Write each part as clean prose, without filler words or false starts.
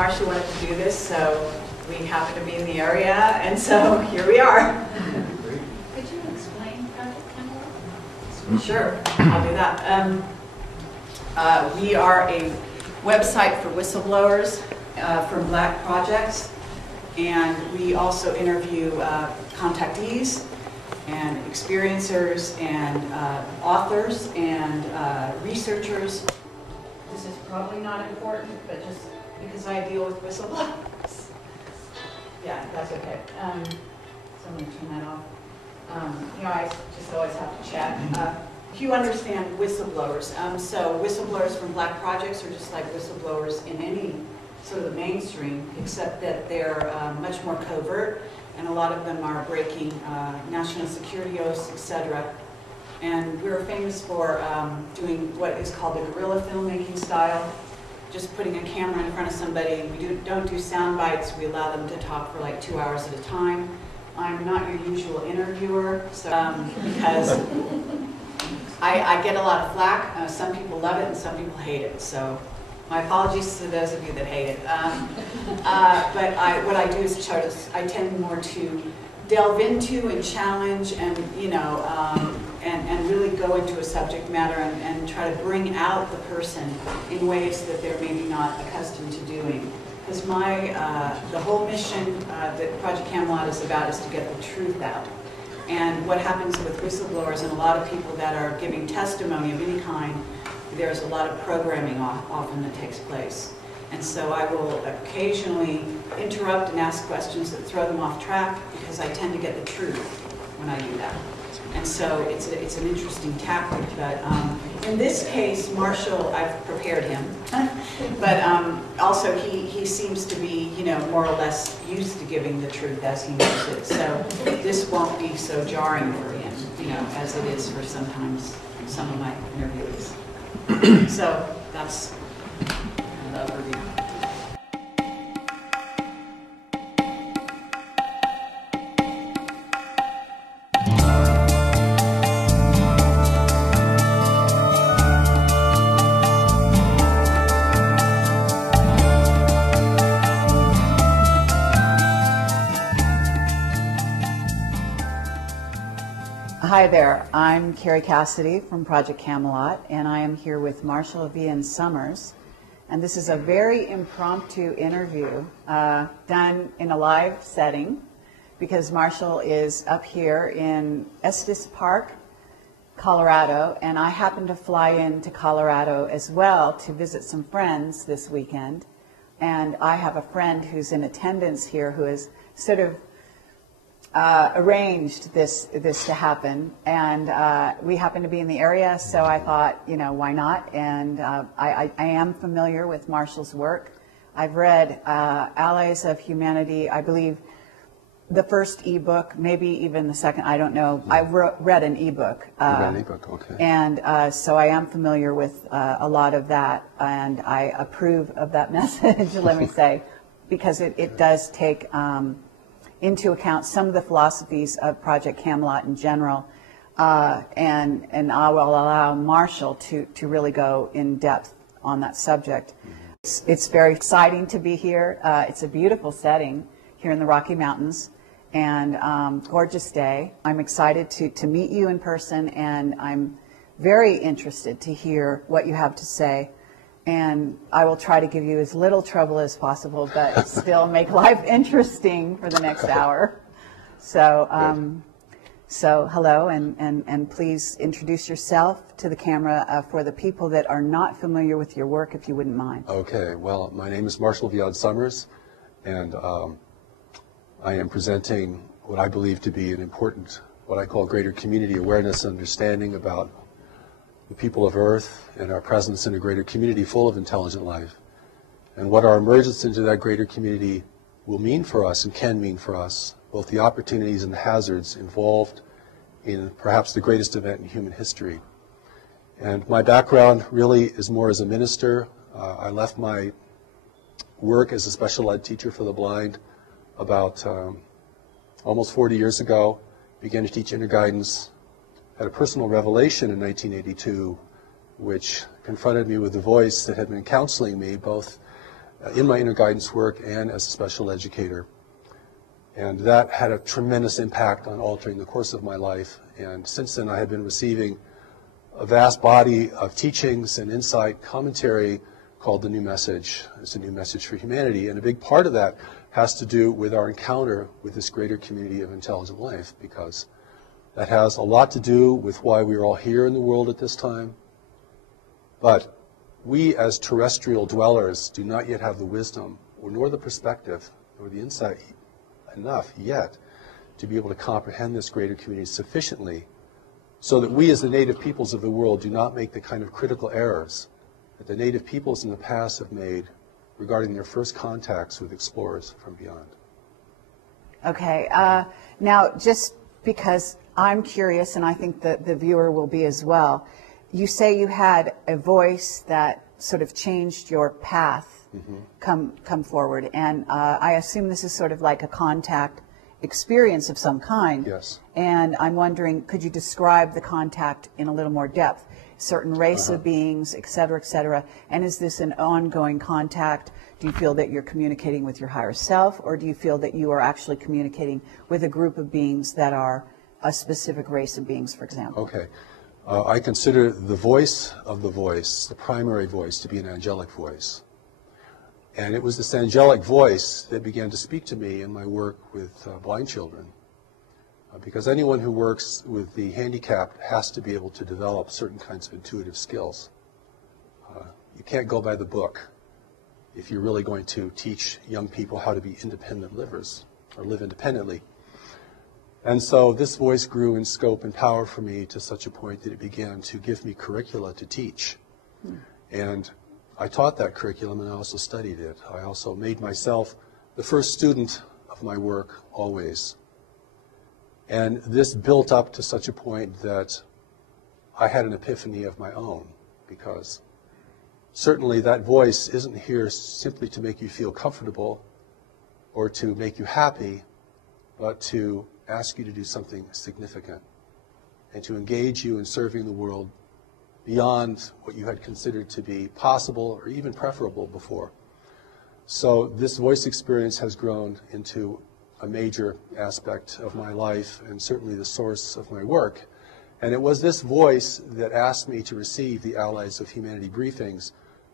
Marshall wanted to do this, so we happen to be in the area, and so here we are. Could you explain Project Camelot? Sure, I'll do that. We are a website for whistleblowers from Black projects, and we also interview contactees and experiencers and authors and researchers. This is probably not important, but just because I deal with whistleblowers. Yeah, that's okay. So I'm going to turn that off. You know, I just always have to chat. If you understand whistleblowers, so whistleblowers from Black projects are just like whistleblowers in any sort of the mainstream, except that they're much more covert, and a lot of them are breaking national security oaths, etc. And we're famous for doing what is called the guerrilla filmmaking style, just putting a camera in front of somebody. We don't do sound bites. We allow them to talk for like 2 hours at a time. I'm not your usual interviewer, so, because I get a lot of flack. Some people love it and some people hate it. So my apologies to those of you that hate it. But what I do is I tend more to delve into and challenge and, you know, and really go into a subject matter and try to bring out the person in ways that they're maybe not accustomed to doing. Because the whole mission that Project Camelot is about is to get the truth out. And what happens with whistleblowers and a lot of people that are giving testimony of any kind, there's a lot of programming often that takes place. And so I will occasionally interrupt and ask questions that throw them off track because I tend to get the truth when I do that. And so it's an interesting tactic, but in this case, Marshall, I've prepared him, but also he seems to be, you know, more or less used to giving the truth as he knows it. So this won't be so jarring for him, you know, as it is for sometimes some of my interviewees. So that's an overview. Hi there, I'm Kerry Cassidy from Project Camelot, and I am here with Marshall Vian Summers. And this is a very impromptu interview done in a live setting because Marshall is up here in Estes Park, Colorado, and I happen to fly into Colorado as well to visit some friends this weekend. And I have a friend who's in attendance here who has sort of arranged this to happen, and we happen to be in the area, so I thought, you know, why not? And I am familiar with Marshall's work. I've read Aliados da Humanidade, I believe the first ebook, maybe even the second, I don't know. I read an ebook. Okay. And so I am familiar with a lot of that, and I approve of that message, let me say, because it does take into account some of the philosophies of Project Camelot in general, and I will allow Marshall to really go in depth on that subject. It's very exciting to be here. It's a beautiful setting here in the Rocky Mountains, and gorgeous day. I'm excited to meet you in person, and I'm very interested to hear what you have to say. And I will try to give you as little trouble as possible, but still make life interesting for the next hour. So, so hello, and please introduce yourself to the camera for the people that are not familiar with your work, if you wouldn't mind. Okay, well, my name is Marshall Vian Summers, and I am presenting what I believe to be an important, what I call greater community awareness and understanding about the people of Earth and our presence in a greater community full of intelligent life, and what our emergence into that greater community will mean for us and can mean for us, both the opportunities and the hazards involved in perhaps the greatest event in human history. And my background really is more as a minister. I left my work as a special ed teacher for the blind about almost 40 years ago, began to teach interguidance. Had a personal revelation in 1982, which confronted me with the voice that had been counseling me, both in my inner guidance work and as a special educator. And that had a tremendous impact on altering the course of my life. And since then, I have been receiving a vast body of teachings and insight commentary called The New Message. It's a new message for humanity. And a big part of that has to do with our encounter with this greater community of intelligent life, because that has a lot to do with why we are all here in the world at this time. But we as terrestrial dwellers do not yet have the wisdom, or nor the perspective, or the insight enough yet to be able to comprehend this greater community sufficiently so that we as the native peoples of the world do not make the kind of critical errors that the native peoples in the past have made regarding their first contacts with explorers from beyond. Okay. Now, just because I'm curious, and I think that the viewer will be as well, you say you had a voice that sort of changed your path come forward, and I assume this is sort of like a contact experience of some kind. Yes. And I'm wondering, could you describe the contact in a little more depth? Certain race of beings, et cetera, and is this an ongoing contact? Do you feel that you're communicating with your higher self, or do you feel that you are actually communicating with a group of beings that are a specific race of beings, for example? Okay. I consider the voice of the voice, the primary voice, to be an angelic voice. And it was this angelic voice that began to speak to me in my work with blind children. Because anyone who works with the handicapped has to be able to develop certain kinds of intuitive skills. You can't go by the book if you're really going to teach young people how to be independent livers or live independently. And so this voice grew in scope and power for me to such a point that it began to give me curricula to teach. And I taught that curriculum, and I also studied it. I also made myself the first student of my work always. And this built up to such a point that I had an epiphany of my own, because certainly that voice isn't here simply to make you feel comfortable or to make you happy, but to ask you to do something significant and to engage you in serving the world beyond what you had considered to be possible or even preferable before. So this voice experience has grown into a major aspect of my life and certainly the source of my work. And it was this voice that asked me to receive the Allies of Humanity briefings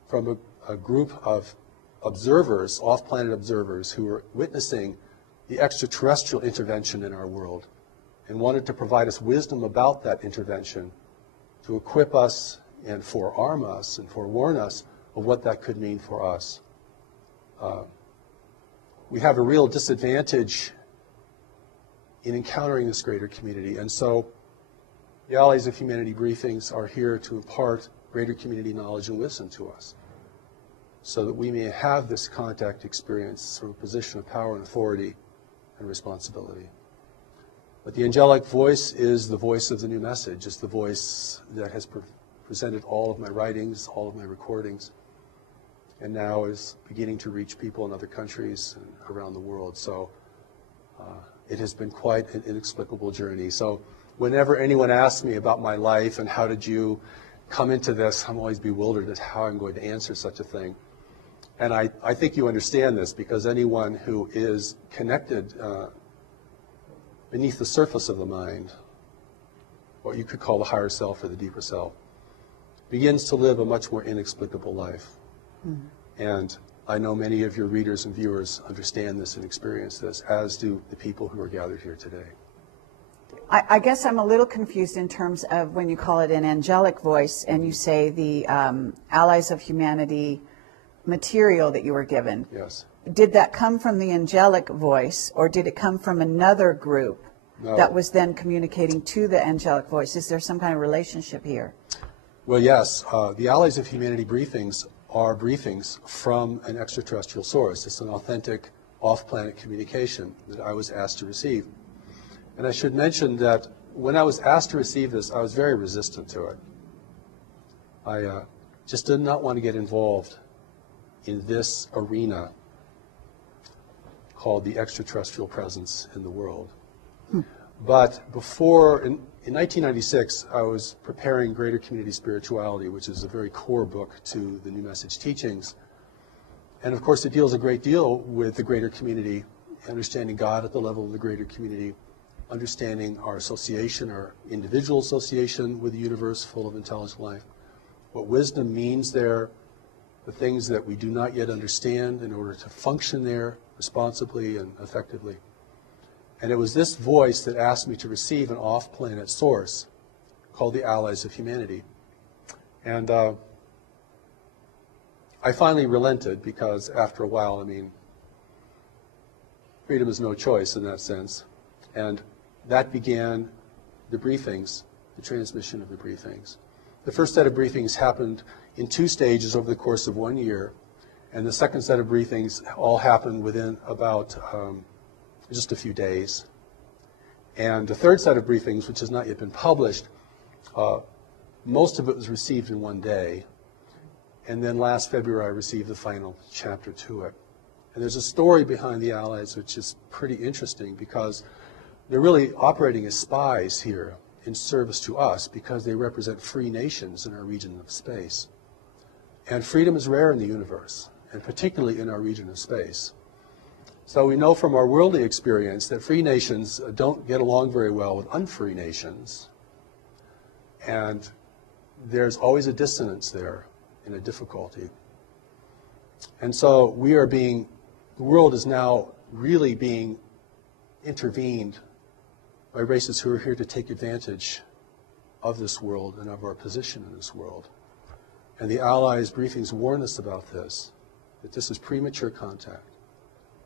from a group of observers, off-planet observers, who were witnessing the extraterrestrial intervention in our world and wanted to provide us wisdom about that intervention, to equip us and forearm us and forewarn us of what that could mean for us. We have a real disadvantage in encountering this greater community, and so the Allies of Humanity briefings are here to impart greater community knowledge and wisdom to us, so that we may have this contact experience from a position of power and authority and responsibility. But the angelic voice is the voice of the new message. It's the voice that has presented all of my writings, all of my recordings, and now is beginning to reach people in other countries and around the world. So it has been quite an inexplicable journey. So whenever anyone asks me about my life and how did you come into this, I'm always bewildered at how I'm going to answer such a thing. And I think you understand this, because anyone who is connected beneath the surface of the mind, what you could call the higher self or the deeper self, begins to live a much more inexplicable life. And I know many of your readers and viewers understand this and experience this, as do the people who are gathered here today. I guess I'm a little confused in terms of when you call it an angelic voice and you say the Allies of Humanity material that you were given. Yes. Did that come from the angelic voice, or did it come from another group that was then communicating to the angelic voice? Is there some kind of relationship here? Well, yes. The Allies of Humanity briefings are briefings from an extraterrestrial source. It's an authentic off-planet communication that I was asked to receive. And I should mention that when I was asked to receive this, I was very resistant to it. I just did not want to get involved in this arena called the extraterrestrial presence in the world. But before, in 1996, I was preparing Greater Community Spirituality, which is a very core book to the New Message teachings. And of course, it deals a great deal with the greater community, understanding God at the level of the greater community, understanding our association, our individual association with the universe full of intelligent life, what wisdom means there, the things that we do not yet understand in order to function there responsibly and effectively. And it was this voice that asked me to receive an off-planet source called the Aliados of Humanidade. And I finally relented because after a while, I mean, freedom is no choice in that sense. And that began the briefings, the transmission of the briefings. The first set of briefings happened in 2 stages over the course of 1 year. And the second set of briefings all happened within about just a few days. And the third set of briefings, which has not yet been published, most of it was received in 1 day. And then last February, I received the final chapter to it. And there's a story behind the Aliados which is pretty interesting because they're really operating as spies here in service to us because they represent free nations in our region of space. And freedom is rare in the universe, and particularly in our region of space. So we know from our worldly experience that free nations don't get along very well with unfree nations. And there's always a dissonance there and a difficulty. And so the world is now really being intervened by races who are here to take advantage of this world and of our position in this world. And the Allies briefings warn us about this, that this is premature contact,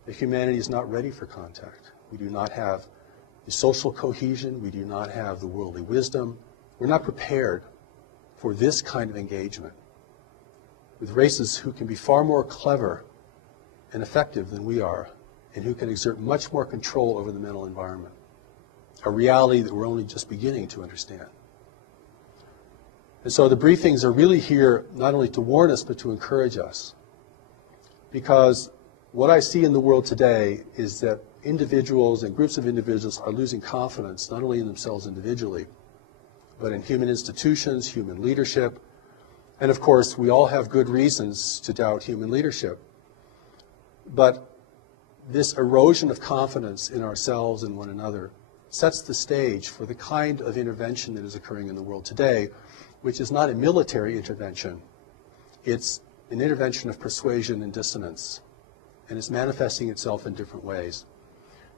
that humanity is not ready for contact. We do not have the social cohesion, we do not have the worldly wisdom. We're not prepared for this kind of engagement with races who can be far more clever and effective than we are, and who can exert much more control over the mental environment, a reality that we're only just beginning to understand. And so the briefings are really here not only to warn us, but to encourage us. Because what I see in the world today is that individuals and groups of individuals are losing confidence, not only in themselves individually, but in human institutions, human leadership. And of course, we all have good reasons to doubt human leadership. But this erosion of confidence in ourselves and one another sets the stage for the kind of intervention that is occurring in the world today, which is not a military intervention. It's an intervention of persuasion and dissonance, and it's manifesting itself in different ways.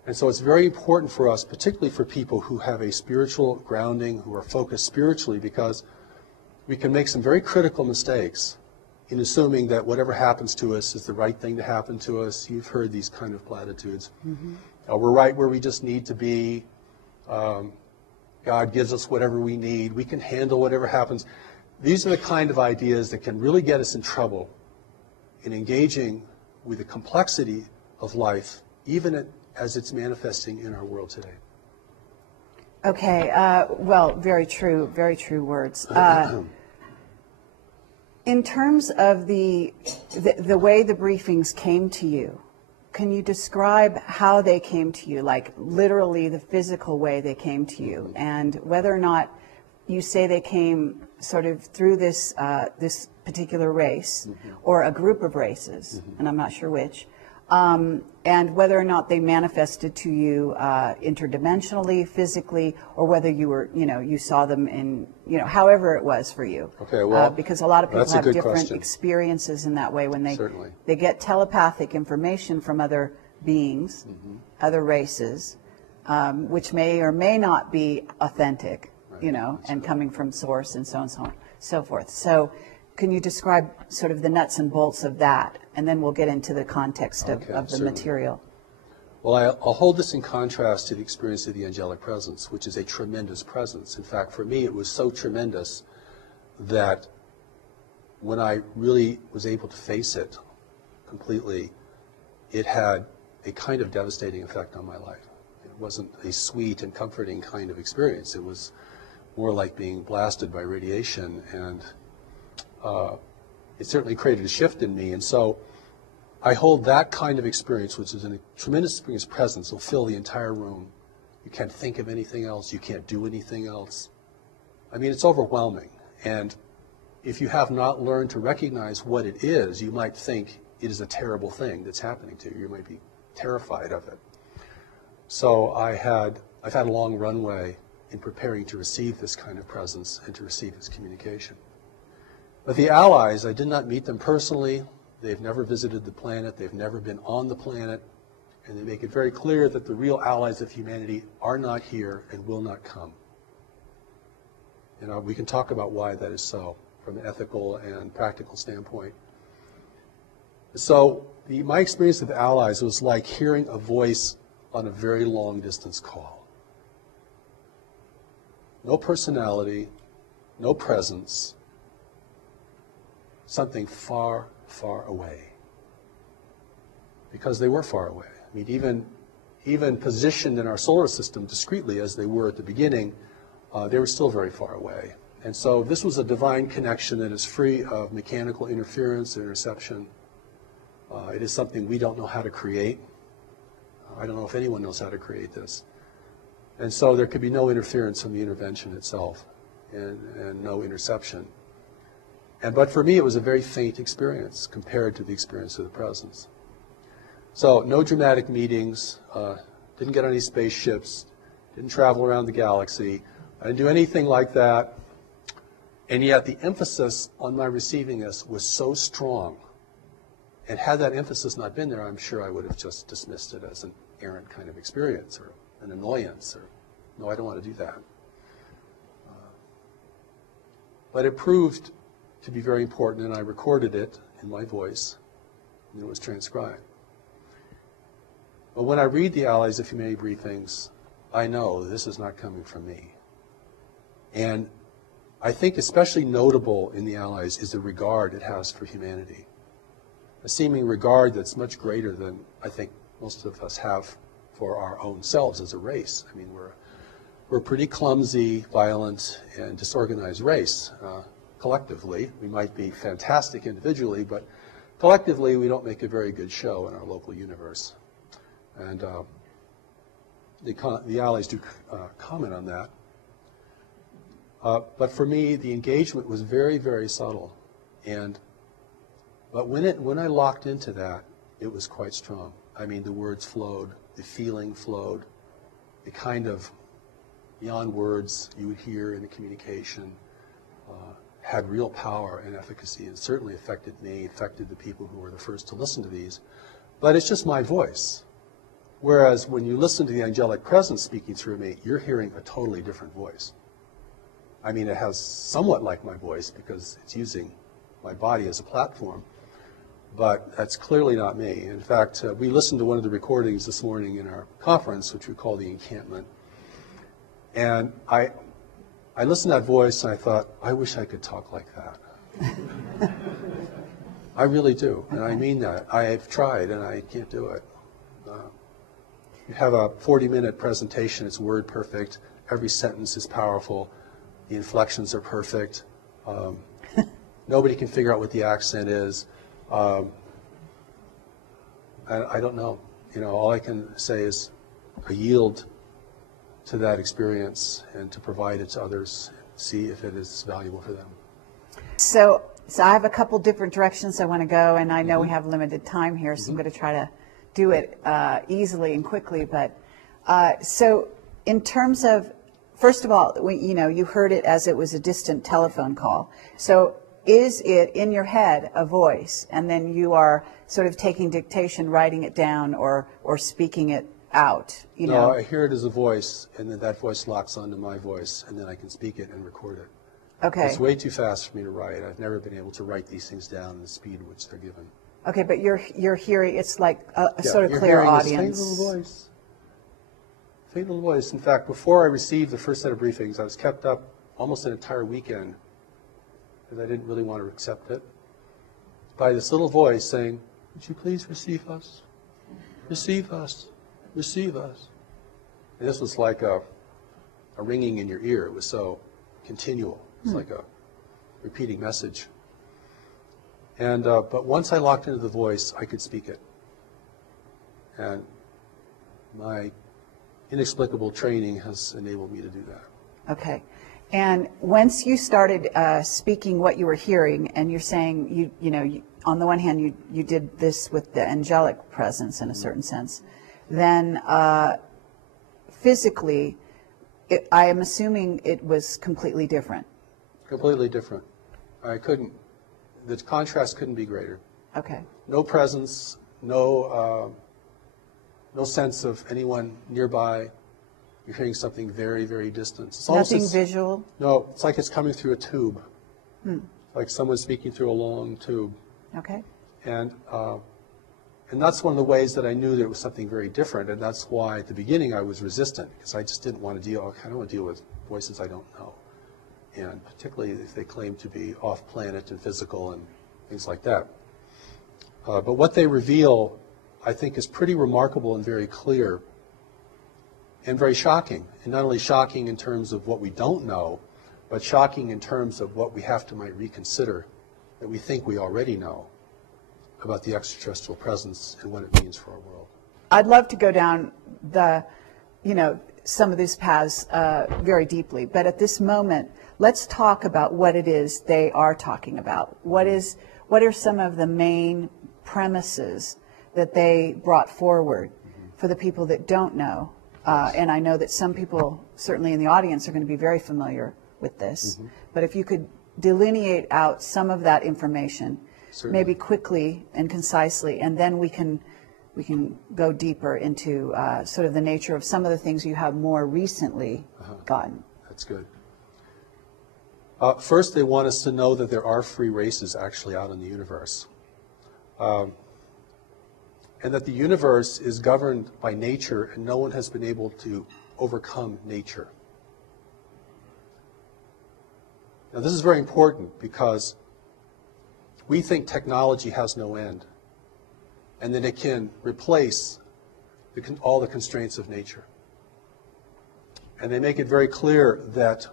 And so it's very important for us, particularly for people who have a spiritual grounding, who are focused spiritually, because we can make some very critical mistakes in assuming that whatever happens to us is the right thing to happen to us. You've heard these kind of platitudes. Mm-hmm. We're right where we just need to be. God gives us whatever we need. We can handle whatever happens. These are the kind of ideas that can really get us in trouble in engaging with the complexity of life, even as it's manifesting in our world today. Okay, well, very true words. In terms of the way the briefings came to you, can you describe how they came to you, like literally the physical way they came to you, and whether or not you say they came sort of through this this particular race or a group of races, and I'm not sure which, and whether or not they manifested to you interdimensionally, physically, or whether you were, you saw them in, however it was for you. Okay, well, because a lot of people have different question. experiences in that way when Certainly. they get telepathic information from other beings, other races, which may or may not be authentic, and coming from source and so on and so on, so forth. So can you describe sort of the nuts and bolts of that, and then we'll get into the context of the certainly. material. Well, I'll hold this in contrast to the experience of the angelic presence, which is a tremendous presence. In fact, for me, it was so tremendous that when I really was able to face it completely, it had a kind of devastating effect on my life. It wasn't a sweet and comforting kind of experience. It was more like being blasted by radiation, and it certainly created a shift in me. And so I hold that kind of experience, which is a tremendous experience presence, will fill the entire room. You can't think of anything else. You can't do anything else. I mean, it's overwhelming. And if you have not learned to recognize what it is, you might think it is a terrible thing that's happening to you. You might be terrified of it. So I've had a long runway in preparing to receive this kind of presence and to receive this communication. But the allies, I did not meet them personally. They've never visited the planet. They've never been on the planet. And they make it very clear that the real allies of humanity are not here and will not come. You know, we can talk about why that is so from an ethical and practical standpoint. So my experience with allies was like hearing a voice on a very long distance call. No personality, no presence, something far, far away. Because they were far away. I mean, even positioned in our solar system discreetly as they were at the beginning, they were still very far away. And so this was a divine connection that is free of mechanical interference or interception. It is something we don't know how to create. I don't know if anyone knows how to create this. And so there could be no interference from the intervention itself and no interception. But for me, it was a very faint experience compared to the experience of the presence. So no dramatic meetings, didn't get on any spaceships, didn't travel around the galaxy. I didn't do anything like that. And yet the emphasis on my receiving this was so strong. And had that emphasis not been there, I'm sure I would have just dismissed it as an errant kind of experience or an annoyance. Or no, I don't want to do that. But it proved to be very important, and I recorded it in my voice, and it was transcribed. But when I read the Allies of Humanity briefings, I know this is not coming from me. And I think especially notable in the Allies is the regard it has for humanity. A seeming regard that's much greater than I think most of us have for our own selves as a race. I mean, we're a pretty clumsy, violent, and disorganized race. Collectively, we might be fantastic individually, but collectively we don't make a very good show in our local universe. And the Allies do comment on that. But for me, the engagement was very, very subtle. But when I locked into that, it was quite strong. I mean, the words flowed, the feeling flowed, the kind of beyond words you would hear in a communication had real power and efficacy, and certainly affected me, affected the people who were the first to listen to these. But it's just my voice. Whereas when you listen to the angelic presence speaking through me, you're hearing a totally different voice. I mean, it has somewhat like my voice because it's using my body as a platform, but that's clearly not me. In fact, we listened to one of the recordings this morning in our conference, which we call the encampment, and I listened to that voice and I thought, I wish I could talk like that. I really do, and I mean that. I've tried and I can't do it. You have a 40-minute presentation, it's word perfect, every sentence is powerful, the inflections are perfect, nobody can figure out what the accent is. I don't know. You know, all I can say is I yield to that experience and to provide it to others, see if it is valuable for them. So I have a couple different directions I want to go, and I know we have limited time here, so I'm going to try to do it easily and quickly. But so in terms of, first of all, you heard it as it was a distant telephone call. So is it in your head a voice, and then you are sort of taking dictation, writing it down, or speaking it out? No, I hear it as a voice, and then that voice locks onto my voice, and then I can speak it and record it. Okay. It's way too fast for me to write. I've never been able to write these things down at the speed at which they're given. Okay, but you're hearing, it's like a sort of clear audience. Faint little voice. Faint little voice. In fact, before I received the first set of briefings, I was kept up almost an entire weekend because I didn't really want to accept it, by this little voice saying, would you please receive us? Receive us. Receive us. And this was like a ringing in your ear. It was so continual. It's like a repeating message. And but once I locked into the voice, I could speak it. And my inexplicable training has enabled me to do that. Okay. And once you started speaking what you were hearing, and you're saying on the one hand, you did this with the angelic presence in a certain sense. Then physically, I am assuming it was completely different. Completely different. The contrast couldn't be greater. Okay. No presence, no sense of anyone nearby. You're hearing something very, very distant. It's Nothing visual? No, it's like it's coming through a tube. Like someone speaking through a long tube. Okay. And that's one of the ways that I knew that it was something very different, and that's why at the beginning I was resistant, because I just didn't want to I don't want to deal with voices I don't know, and particularly if they claim to be off-planet and physical and things like that. But what they reveal, I think, is pretty remarkable and very clear and very shocking, and not only shocking in terms of what we don't know, but shocking in terms of what we have to might reconsider that we think we already know about the extraterrestrial presence and what it means for our world. I'd love to go down some of these paths very deeply, but at this moment, let's talk about what it is they are talking about. What are some of the main premises that they brought forward for the people that don't know? And I know that some people, certainly in the audience, are going to be very familiar with this. But if you could delineate out some of that information, Certainly. maybe quickly and concisely, and then we can go deeper into sort of the nature of some of the things you have more recently gotten. That's good. First, they want us to know that there are free races actually out in the universe. And that the universe is governed by nature, and no one has been able to overcome nature. Now, this is very important because we think technology has no end, and that it can replace all the constraints of nature. And they make it very clear that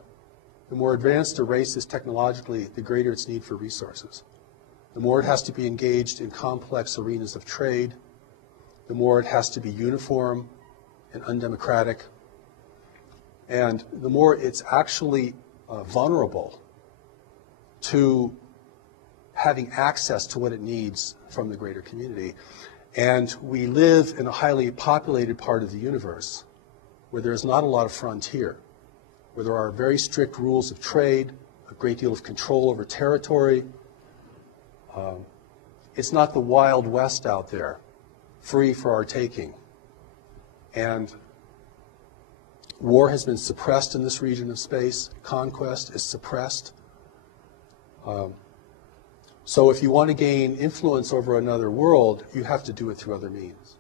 the more advanced a race is technologically, the greater its need for resources. The more it has to be engaged in complex arenas of trade, the more it has to be uniform and undemocratic, and the more it's actually vulnerable to having access to what it needs from the greater community. And we live in a highly populated part of the universe where there's not a lot of frontier, where there are very strict rules of trade, a great deal of control over territory. It's not the Wild West out there, free for our taking. And war has been suppressed in this region of space. Conquest is suppressed. So if you want to gain influence over another world, you have to do it through other means.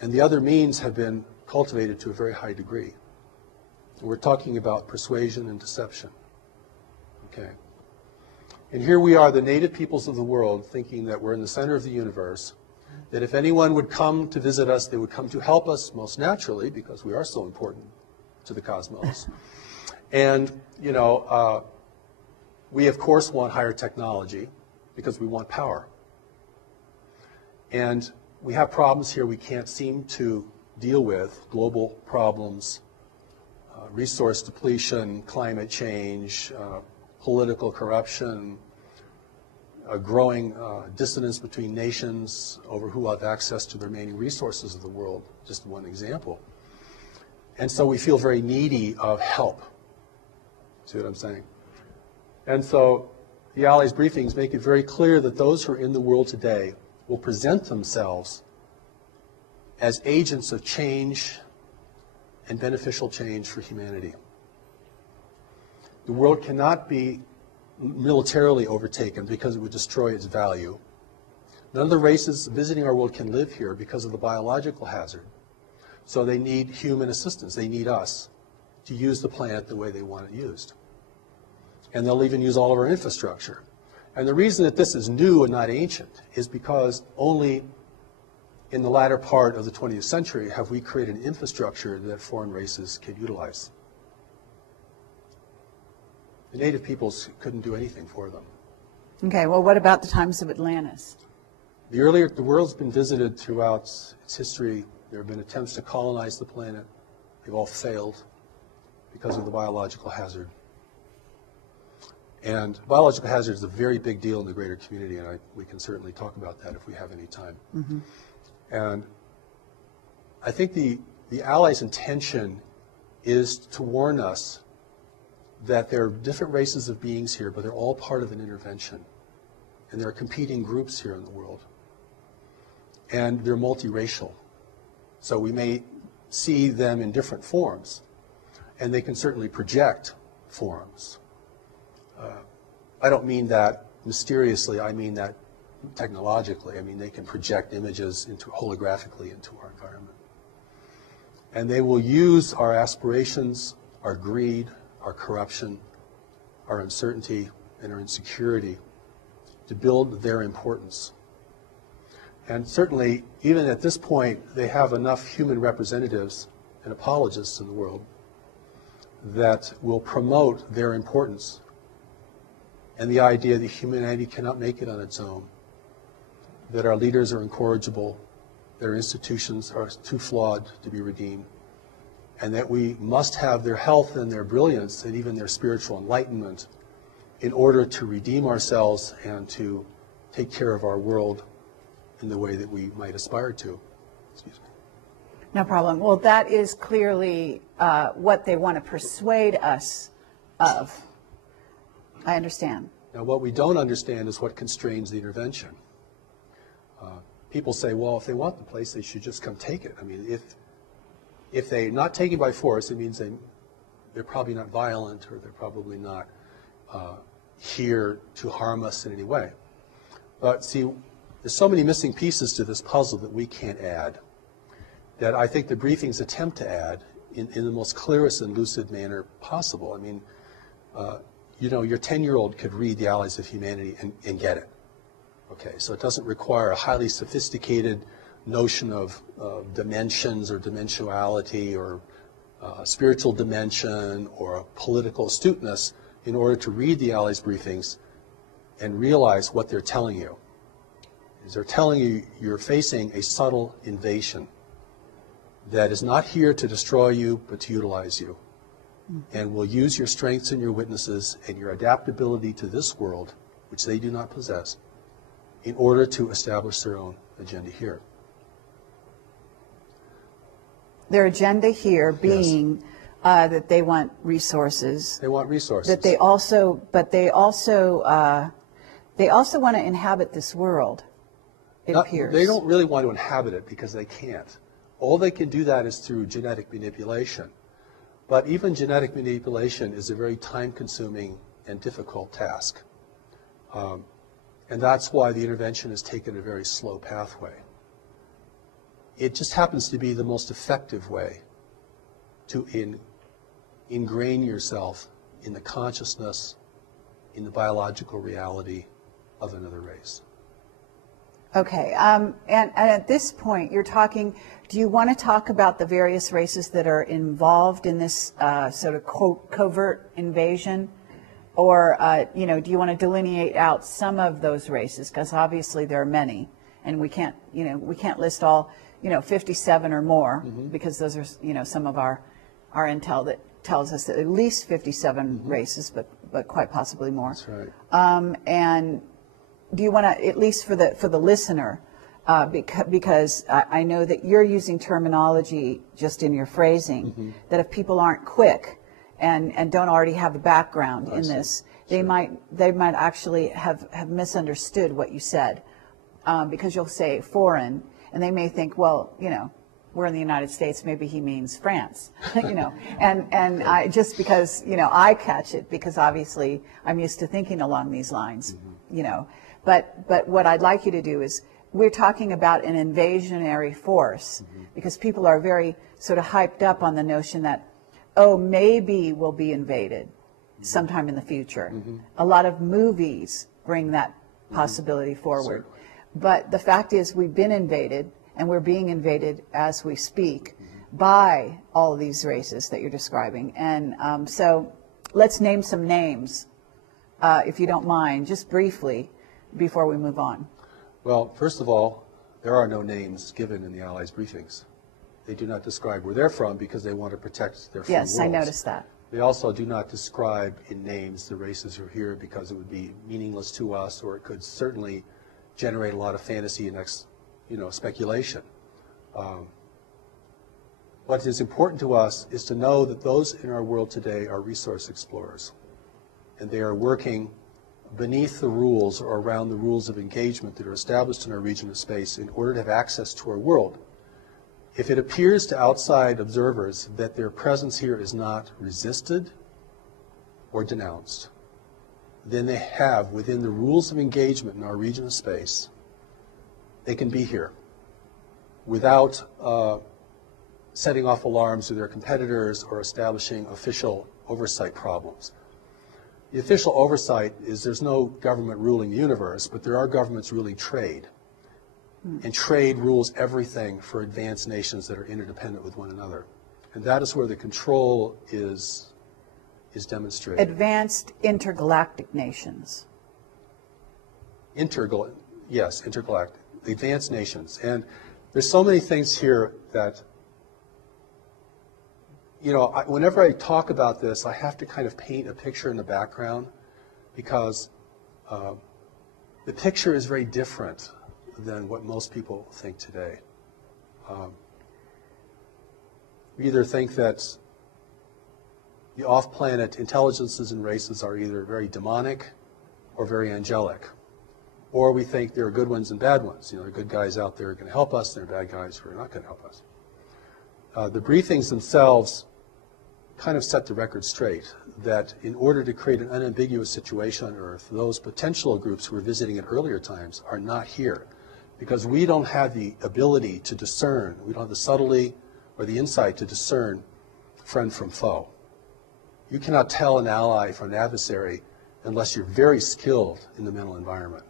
And the other means have been cultivated to a very high degree. And we're talking about persuasion and deception. Okay. And here we are, the native peoples of the world, thinking that we're in the center of the universe, that if anyone would come to visit us, they would come to help us most naturally, because we are so important to the cosmos. And, we, of course, want higher technology because we want power. And we have problems here we can't seem to deal with, global problems, resource depletion, climate change, political corruption, a growing dissonance between nations over who have access to the remaining resources of the world, just one example. And so we feel very needy of help. See what I'm saying? And so the Allies briefings make it very clear that those who are in the world today will present themselves as agents of change and beneficial change for humanity. The world cannot be militarily overtaken because it would destroy its value. None of the races visiting our world can live here because of the biological hazard. So they need human assistance. They need us to use the planet the way they want it used. And they'll even use all of our infrastructure. And the reason that this is new and not ancient is because only in the latter part of the 20th century have we created an infrastructure that foreign races can utilize. The native peoples couldn't do anything for them. Okay, well, what about the times of Atlantis? The world's been visited throughout its history. There have been attempts to colonize the planet. They've all failed because of the biological hazard. And biological hazard is a very big deal in the greater community, and we can certainly talk about that if we have any time. And I think the Allies' intention is to warn us that there are different races of beings here, but they're all part of an intervention. And there are competing groups here in the world. And they're multiracial. So we may see them in different forms, and they can certainly project forms. I don't mean that mysteriously, I mean that technologically. I mean, they can project images holographically into our environment. And they will use our aspirations, our greed, our corruption, our uncertainty, and our insecurity to build their importance. And certainly, even at this point, they have enough human representatives and apologists in the world that will promote their importance and the idea that humanity cannot make it on its own, that our leaders are incorrigible, that our institutions are too flawed to be redeemed, and that we must have their health and their brilliance and even their spiritual enlightenment in order to redeem ourselves and to take care of our world in the way that we might aspire to. Excuse me. No problem. Well, that is clearly what they want to persuade us of. I understand. Now, what we don't understand is what constrains the intervention. People say, well, if they want the place, they should just come take it. I mean, if they're not taken by force, it means they're probably not violent, or they're probably not here to harm us in any way. But see, there's so many missing pieces to this puzzle that we can't add, that I think the briefings attempt to add in the most clearest and lucid manner possible. I mean, you know, your 10-year-old could read The Allies of Humanity and get it. Okay, so it doesn't require a highly sophisticated notion of dimensions or dimensionality or spiritual dimension or political astuteness in order to read the Allies briefings and realize what they're telling you. Is they're telling you you're facing a subtle invasion that is not here to destroy you but to utilize you, and will use your strengths and your witnesses and your adaptability to this world, which they do not possess, in order to establish their own agenda here. Their agenda here being that they want resources. They want resources. That they also want to inhabit this world. It appears they don't really want to inhabit it because they can't. All they can do that is through genetic manipulation. But even genetic manipulation is a very time-consuming and difficult task. And that's why the intervention has taken a very slow pathway. It just happens to be the most effective way to ingrain yourself in the consciousness, in the biological reality of another race. Okay, and at this point, you're talking, do you want to talk about the various races that are involved in this sort of covert invasion? Or, you know, do you want to delineate out some of those races? Because obviously there are many, and we can't list all, 57 or more, because those are, some of our intel that tells us that at least 57 races, but quite possibly more. That's right. And do you want to, at least for the listener, because I know that you're using terminology just in your phrasing, that if people aren't quick and don't already have a background in this, they might actually have misunderstood what you said, because you'll say foreign, and they may think, well, we're in the United States, maybe he means France, and I, just because, I catch it, because obviously I'm used to thinking along these lines, but what I'd like you to do is, we're talking about an invasionary force, because people are very sort of hyped up on the notion that, oh, maybe we'll be invaded sometime in the future. A lot of movies bring that possibility forward. Certainly. But the fact is, we've been invaded, and we're being invaded as we speak by all of these races that you're describing. And so let's name some names, if you don't mind, just briefly, before we move on. Well, first of all, there are no names given in the Allies briefings. They do not describe where they're from because they want to protect their free Yes, worlds. I noticed that. They also do not describe in names the races who are here because it would be meaningless to us, or it could certainly generate a lot of fantasy and speculation. What is important to us is to know that those in our world today are resource explorers, and they are working beneath the rules or around the rules of engagement that are established in our region of space in order to have access to our world. If it appears to outside observers that their presence here is not resisted or denounced, then they have, within the rules of engagement in our region of space, they can be here without setting off alarms to their competitors or establishing official oversight problems. The official oversight is there's no government ruling the universe, but there are governments ruling trade. And trade rules everything for advanced nations that are interdependent with one another. And that is where the control is demonstrated. Advanced intergalactic nations. Yes, intergalactic. Advanced nations. And there's so many things here that, whenever I talk about this, I have to kind of paint a picture in the background because the picture is very different than what most people think today. We either think that the off-planet intelligences and races are either very demonic or very angelic, or we think there are good ones and bad ones. There are good guys out there who are going to help us, and there are bad guys who are not going to help us. The briefings themselves kind of set the record straight that in order to create an unambiguous situation on Earth, those potential groups who were visiting at earlier times are not here because we don't have the ability to discern, we don't have the subtlety or the insight to discern friend from foe. You cannot tell an ally from an adversary unless you're very skilled in the mental environment,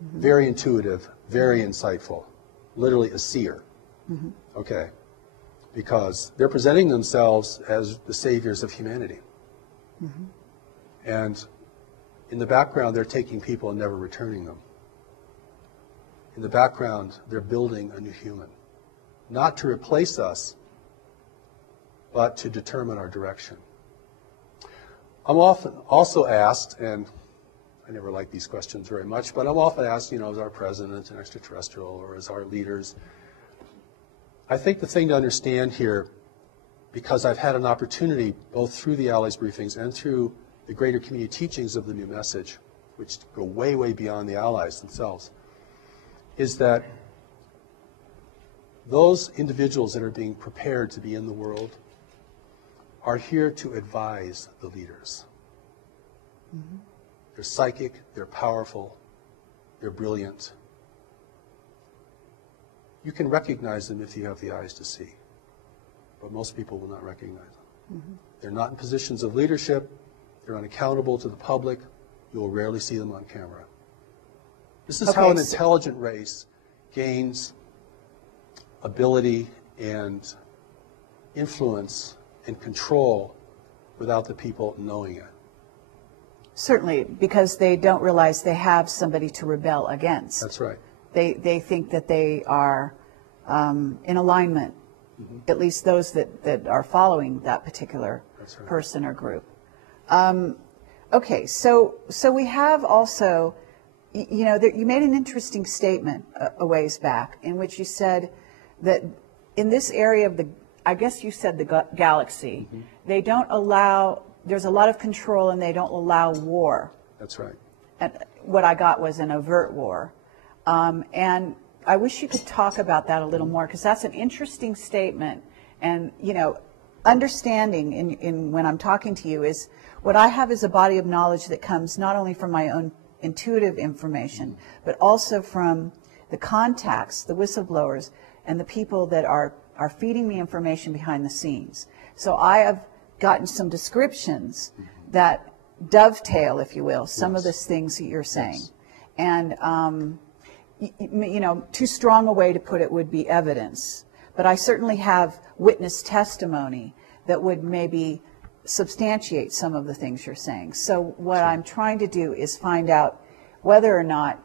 very intuitive, very insightful, literally a seer. Okay. Because they're presenting themselves as the saviors of humanity. And in the background, they're taking people and never returning them. In the background, they're building a new human. Not to replace us, but to determine our direction. I'm often also asked, and I never like these questions very much, but I'm often asked, is our president an extraterrestrial or is our leaders? I think the thing to understand here, because I've had an opportunity both through the Allies briefings and through the greater community teachings of the new message, which go way, way beyond the Allies themselves, is that those individuals that are being prepared to be in the world are here to advise the leaders. They're psychic, they're powerful, they're brilliant. You can recognize them if you have the eyes to see, but most people will not recognize them. They're not in positions of leadership, they're unaccountable to the public, you will rarely see them on camera. This is how an intelligent race gains ability and influence and control without the people knowing it. Certainly, because they don't realize they have somebody to rebel against. That's right. They think that they are in alignment, at least those that are following that particular person or group. Okay, so we have also, you made an interesting statement a ways back in which you said that in this area of I guess you said the galaxy, they don't allow, there's a lot of control and they don't allow war. That's right. And what I got was an overt war. And I wish you could talk about that a little more because that's an interesting statement. And, understanding in when I'm talking to you is what I have is a body of knowledge that comes not only from my own intuitive information, but also from the contacts, the whistleblowers, and the people that are feeding me information behind the scenes. So I have gotten some descriptions that dovetail, if you will, some of the things that you're saying. And, too strong a way to put it would be evidence. But I certainly have witness testimony that would maybe substantiate some of the things you're saying. So what I'm trying to do is find out whether or not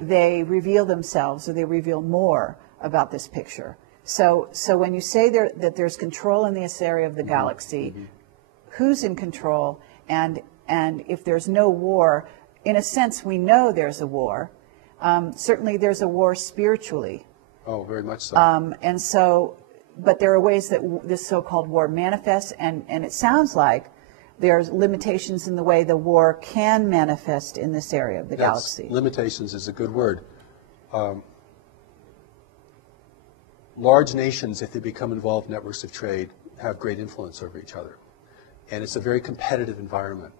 they reveal themselves or they reveal more about this picture. So when you say that there's control in this area of the galaxy, who's in control, and if there's no war, in a sense we know there's a war. Certainly there's a war spiritually. Oh, very much so. And so, but there are ways that this so-called war manifests, and it sounds like there's limitations in the way the war can manifest in this area of the galaxy. Limitations is a good word. Large nations, if they become involved in networks of trade, have great influence over each other. And it's a very competitive environment.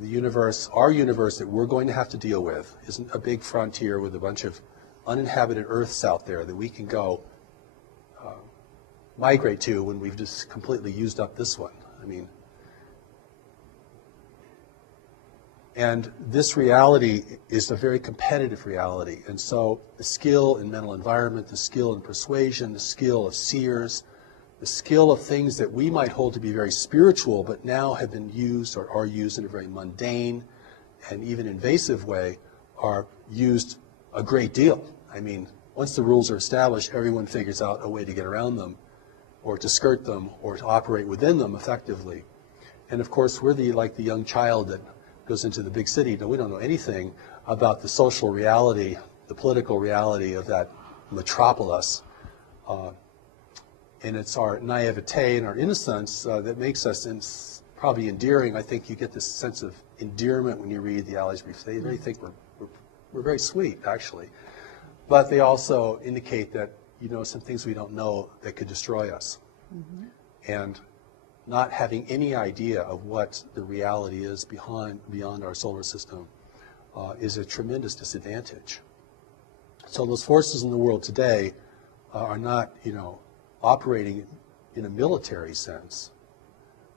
The universe, our universe that we're going to have to deal with, isn't a big frontier with a bunch of uninhabited Earths out there that we can go migrate to when we've just completely used up this one. I mean, and this reality is a very competitive reality. And so the skill in mental environment, the skill in persuasion, the skill of seers, the skill of things that we might hold to be very spiritual but now have been used or are used in a very mundane and even invasive way are used a great deal. I mean, once the rules are established, everyone figures out a way to get around them or to skirt them or to operate within them effectively. And of course, we're like the young child that goes into the big city. No, we don't know anything about the social reality, the political reality of that metropolis. And it's our naivete and our innocence that makes us probably endearing. I think you get this sense of endearment when you read the Aliados briefs. They really think we're very sweet, actually. But they also indicate that, you know, some things we don't know that could destroy us. Mm-hmm. And not having any idea of what the reality is beyond our solar system is a tremendous disadvantage. So those forces in the world today are not, you know, operating in a military sense,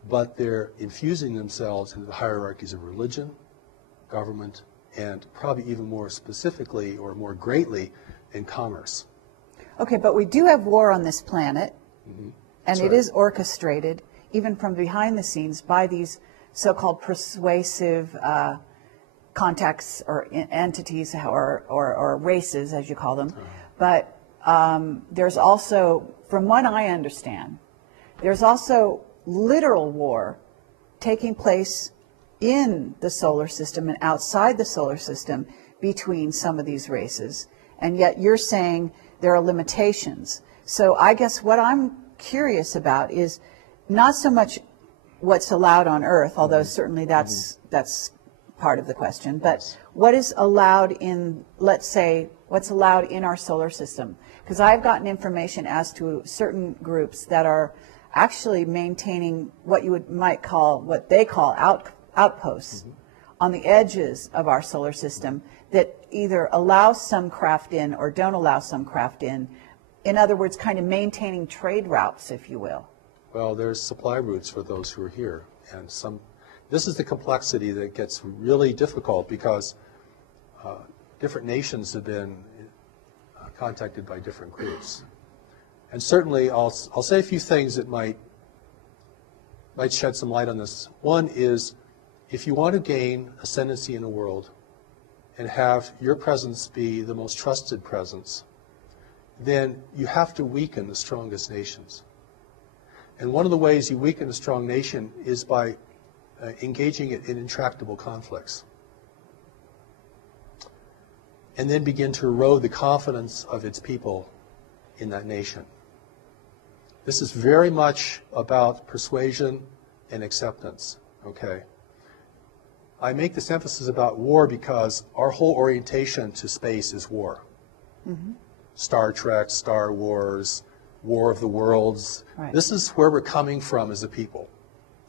but they're infusing themselves into the hierarchies of religion, government, and probably even more specifically or more greatly in commerce. Okay, but we do have war on this planet, Mm-hmm. and That's it right. is orchestrated, even from behind the scenes, by these so-called persuasive contacts or entities or races, as you call them. But there's also, from what I understand, there's also literal war taking place in the solar system and outside the solar system between some of these races. And yet you're saying there are limitations. So I guess what I'm curious about is not so much what's allowed on Earth, although certainly that's part of the question, but what is allowed in, let's say, what's allowed in our solar system? Because I've gotten information as to certain groups that are actually maintaining what what they call outposts on the edges of our solar system that either allow some craft in or don't allow some craft in. In other words, kind of maintaining trade routes, if you will. Well, there's supply routes for those who are here, and this is the complexity that gets really difficult because different nations have been contacted by different groups. And certainly I'll say a few things that might shed some light on this. One is, if you want to gain ascendancy in the world and have your presence be the most trusted presence, then you have to weaken the strongest nations. And one of the ways you weaken a strong nation is by engaging it in intractable conflicts. And then begin to erode the confidence of its people in that nation. This is very much about persuasion and acceptance, okay? I make this emphasis about war because our whole orientation to space is war. Mm-hmm. Star Trek, Star Wars, War of the Worlds. Right. This is where we're coming from as a people.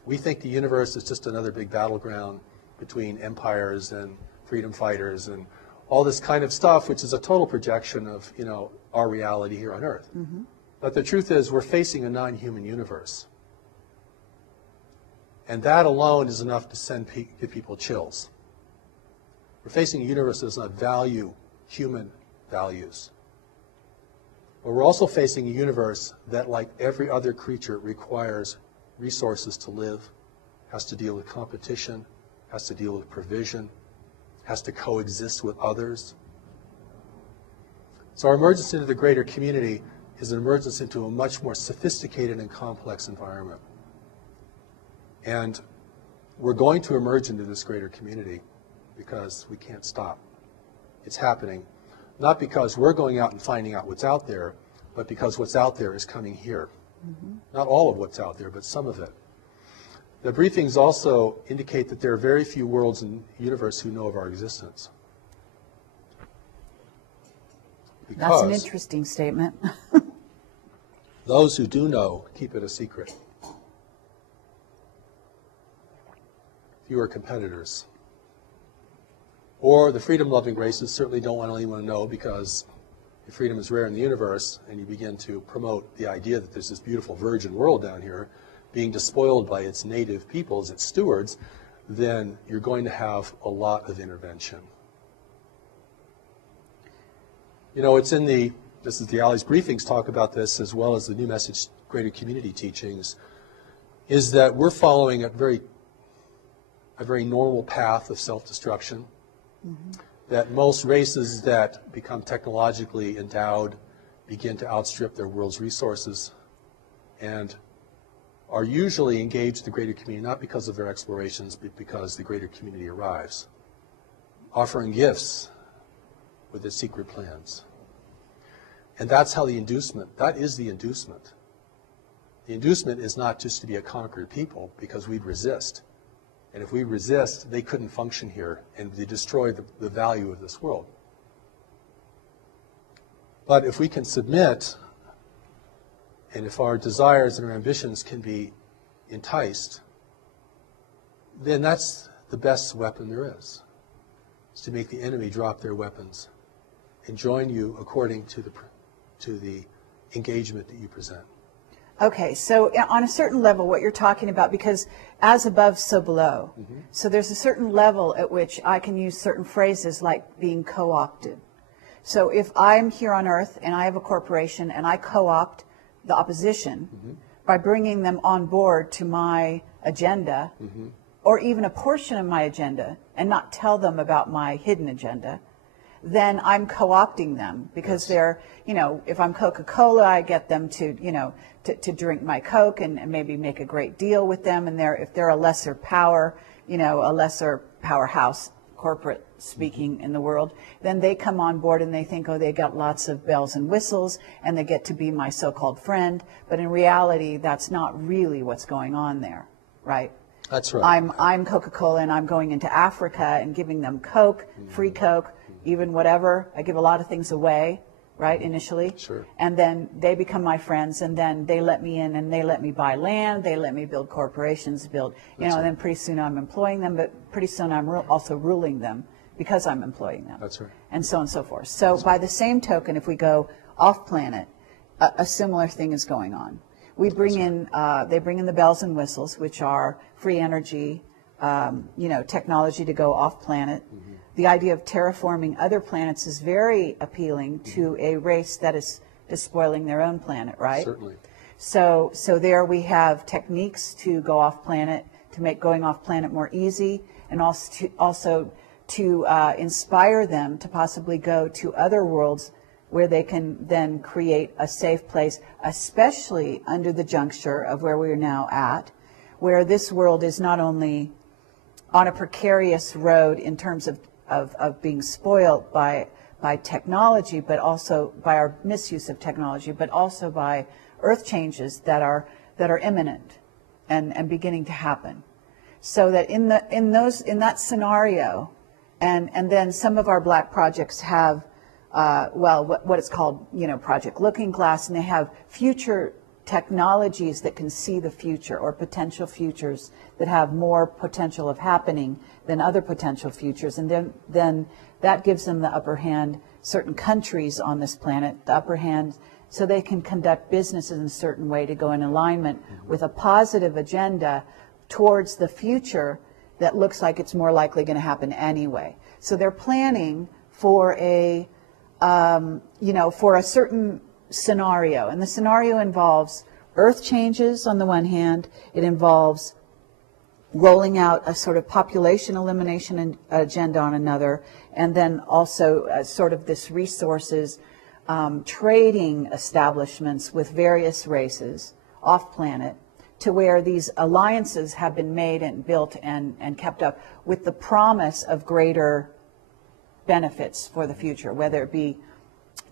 We think the universe is just another big battleground between empires and freedom fighters and all this kind of stuff, which is a total projection of, you know, our reality here on Earth. Mm-hmm. But the truth is, we're facing a non-human universe. And that alone is enough to give people chills. We're facing a universe that does not value human values. But we're also facing a universe that, like every other creature, requires resources to live, has to deal with competition, has to deal with provision, has to coexist with others. So our emergence into the greater community is an emergence into a much more sophisticated and complex environment. And we're going to emerge into this greater community because we can't stop. It's happening, not because we're going out and finding out what's out there, but because what's out there is coming here. Not all of what's out there, but some of it. The briefings also indicate that there are very few worlds in the universe who know of our existence. That's an interesting statement. Those who do know keep it a secret. Fewer competitors. Or the freedom-loving races certainly don't want anyone to know, because if freedom is rare in the universe and you begin to promote the idea that there's this beautiful virgin world down here being despoiled by its native peoples, its stewards, then you're going to have a lot of intervention. You know, it's in the, this is the Ali's briefings talk about this, as well as the New Message Greater Community teachings, is that we're following a very normal path of self-destruction. That most races that become technologically endowed begin to outstrip their world's resources and are usually engaged in the greater community, not because of their explorations, but because the greater community arrives, offering gifts with its secret plans. And that's how the inducement, that is the inducement. The inducement is not just to be a conquered people, because we'd resist. And if we resist, they couldn't function here, and they destroy the value of this world. But if we can submit, and if our desires and our ambitions can be enticed, then that's the best weapon there is to make the enemy drop their weapons and join you according to the engagement that you present. Okay, so on a certain level, what you're talking about, because as above, so below. So there's a certain level at which I can use certain phrases like being co-opted. So if I'm here on Earth and I have a corporation and I co-opt the opposition by bringing them on board to my agenda, or even a portion of my agenda, and not tell them about my hidden agenda, then I'm co-opting them, because they're, you know, if I'm Coca-Cola, I get them to, you know, to drink my Coke and maybe make a great deal with them. And if they're a lesser power, you know, a lesser powerhouse, corporate speaking, in the world, then they come on board and they think, oh, they got lots of bells and whistles and they get to be my so-called friend. But in reality, that's not really what's going on there, right? That's right. I'm Coca-Cola and I'm going into Africa and giving them Coke, free Coke, even whatever. I give a lot of things away, right, initially. Sure. And then they become my friends, and then they let me in and they let me buy land, they let me build corporations, build, you know, and then pretty soon I'm employing them, but pretty soon I'm also ruling them because I'm employing them. That's right. And so on and so forth. So by the same token, if we go off planet, a similar thing is going on. We bring in, they bring in the bells and whistles, which are free energy, you know, technology to go off planet. The idea of terraforming other planets is very appealing to a race that is despoiling their own planet, right? Certainly. So there we have techniques to go off planet, to make going off planet more easy, and also to inspire them to possibly go to other worlds where they can then create a safe place, especially under the juncture of where we are now at, where this world is not only on a precarious road in terms of being spoiled by technology, but also by our misuse of technology, but also by earth changes that are imminent and beginning to happen. So that in that scenario, and then some of our black projects have what is called, you know, Project Looking Glass, and they have future technologies that can see the future, or potential futures that have more potential of happening than other potential futures. And then that gives them the upper hand, certain countries on this planet, the upper hand, so they can conduct businesses in a certain way to go in alignment with a positive agenda towards the future that looks like it's more likely going to happen anyway. So they're planning for a, you know, for a certain scenario, and the scenario involves earth changes on the one hand, it involves rolling out a sort of population elimination agenda on another, and then also sort of this resources trading establishments with various races off planet to where these alliances have been made and built and kept up with the promise of greater benefits for the future, whether it be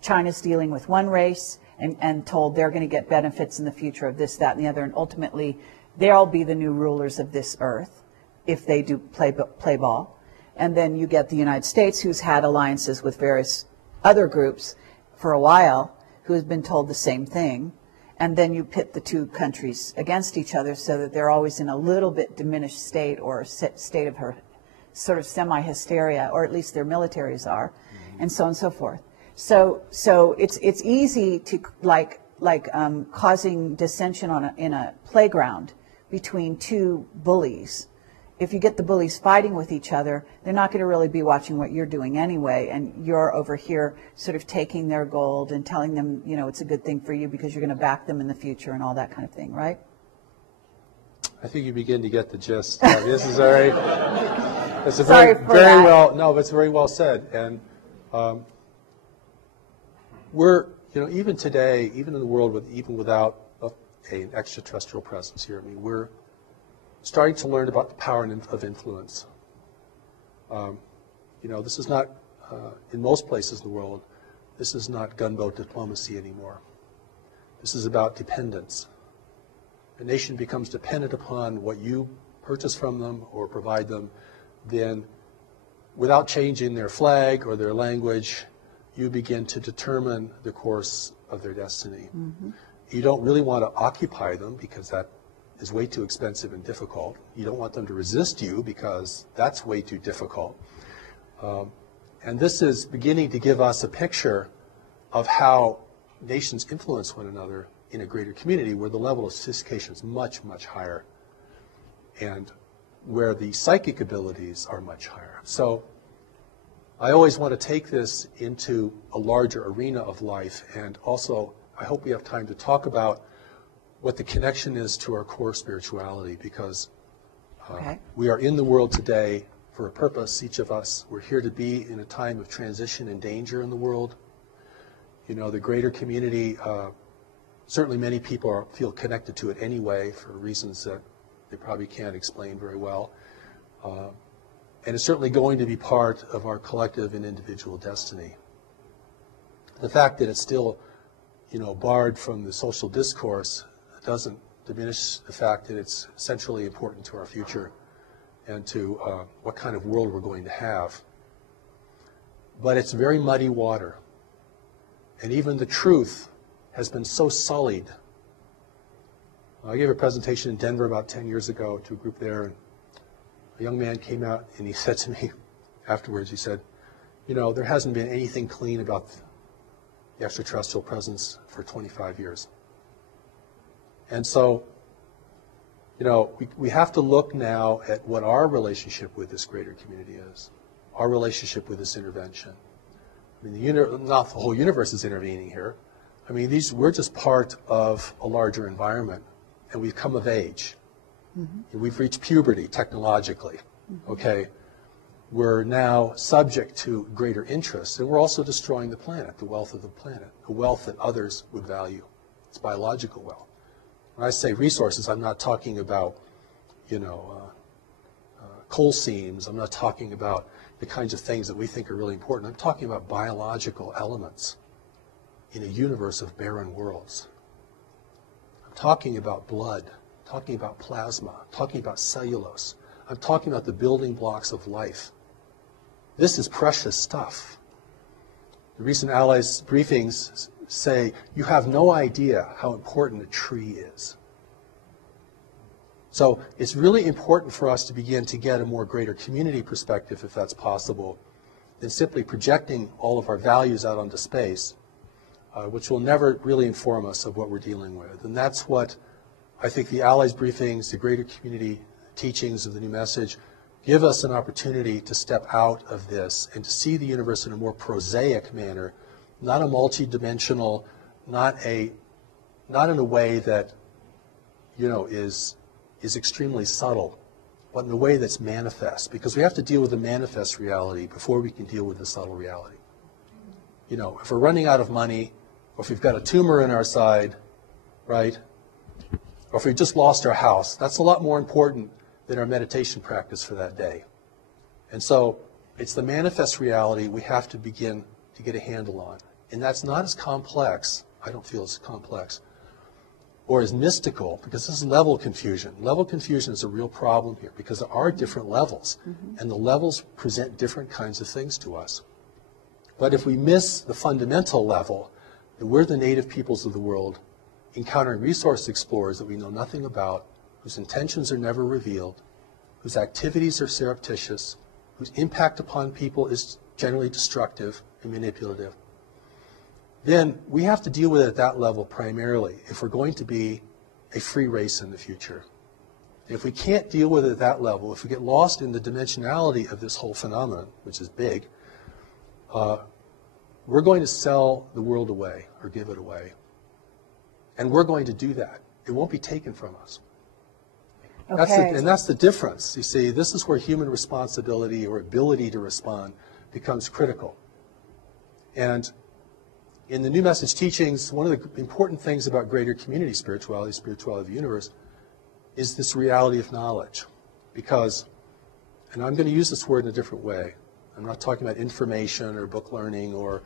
China's dealing with one race and told they're going to get benefits in the future of this, that, and the other, and ultimately they'll be the new rulers of this earth if they do play ball. And then you get the United States, who's had alliances with various other groups for a while, who has been told the same thing. And then you pit the two countries against each other so that they're always in a little bit diminished state or a state of sort of semi-hysteria, or at least their militaries are, and so on and so forth. So it's easy to causing dissension in a playground between two bullies. If you get the bullies fighting with each other, they're not going to really be watching what you're doing anyway, and you're over here sort of taking their gold and telling them, you know, it's a good thing for you because you're going to back them in the future and all that kind of thing, right? I think you begin to get the gist. This is very, it's a Sorry very, for very that. well, no, but it's very well said. And we're, you know, even today, even in the world even without an extraterrestrial presence here, I mean, we're starting to learn about the power of influence. You know, this is not, in most places in the world, this is not gunboat diplomacy anymore. This is about dependence. A nation becomes dependent upon what you purchase from them or provide them, then without changing their flag or their language, you begin to determine the course of their destiny. Mm-hmm. You don't really want to occupy them because that is way too expensive and difficult. You don't want them to resist you because that's way too difficult. And this is beginning to give us a picture of how nations influence one another in a greater community where the level of sophistication is much, much higher and where the psychic abilities are much higher. So I always want to take this into a larger arena of life, and also I hope we have time to talk about what the connection is to our core spirituality, because we are in the world today for a purpose, each of us. We're here to be in a time of transition and danger in the world. You know, the greater community, certainly many people feel connected to it anyway for reasons that they probably can't explain very well. And it's certainly going to be part of our collective and individual destiny. The fact that it's still, you know, barred from the social discourse doesn't diminish the fact that it's centrally important to our future and to what kind of world we're going to have. But it's very muddy water. And even the truth has been so sullied. I gave a presentation in Denver about 10 years ago to a group there, and a young man came out and he said to me afterwards, he said, you know, there hasn't been anything clean about the extraterrestrial presence for 25 years. And so, you know, we have to look now at what our relationship with this greater community is, our relationship with this intervention. I mean, not the whole universe is intervening here. I mean, we're just part of a larger environment, and we've come of age. Mm-hmm. We've reached puberty technologically. Mm-hmm. Okay, we're now subject to greater interests, and we're also destroying the planet, the wealth of the planet, the wealth that others would value. It's biological wealth. When I say resources, I'm not talking about, you know, coal seams. I'm not talking about the kinds of things that we think are really important. I'm talking about biological elements in a universe of barren worlds. I'm talking about blood, talking about plasma, talking about cellulose. I'm talking about the building blocks of life. This is precious stuff. The recent Allies briefings say, you have no idea how important a tree is. So it's really important for us to begin to get a more greater community perspective, if that's possible, than simply projecting all of our values out onto space, which will never really inform us of what we're dealing with. And that's what I think the Allies briefings, the greater community teachings of the new message, give us an opportunity to step out of this and to see the universe in a more prosaic manner, not a multi-dimensional, not in a way that, you know, is extremely subtle, but in a way that's manifest, because we have to deal with the manifest reality before we can deal with the subtle reality. You know, if we're running out of money, or if we've got a tumor in our side, right, or if we just lost our house, that's a lot more important than our meditation practice for that day. And so it's the manifest reality we have to begin to get a handle on. And that's not as complex, I don't feel as complex, or as mystical, because this is level confusion. Level confusion is a real problem here, because there are different levels, and the levels present different kinds of things to us. But if we miss the fundamental level, that we're the native peoples of the world, encountering resource explorers that we know nothing about, whose intentions are never revealed, whose activities are surreptitious, whose impact upon people is generally destructive and manipulative, then we have to deal with it at that level primarily if we're going to be a free race in the future. If we can't deal with it at that level, if we get lost in the dimensionality of this whole phenomenon, which is big, we're going to sell the world away or give it away. And we're going to do that. It won't be taken from us. Okay. And that's the difference. You see, this is where human responsibility or ability to respond becomes critical. And in the New Message teachings, one of the important things about greater community spirituality, spirituality of the universe, is this reality of knowledge. Because, and I'm going to use this word in a different way. I'm not talking about information or book learning or,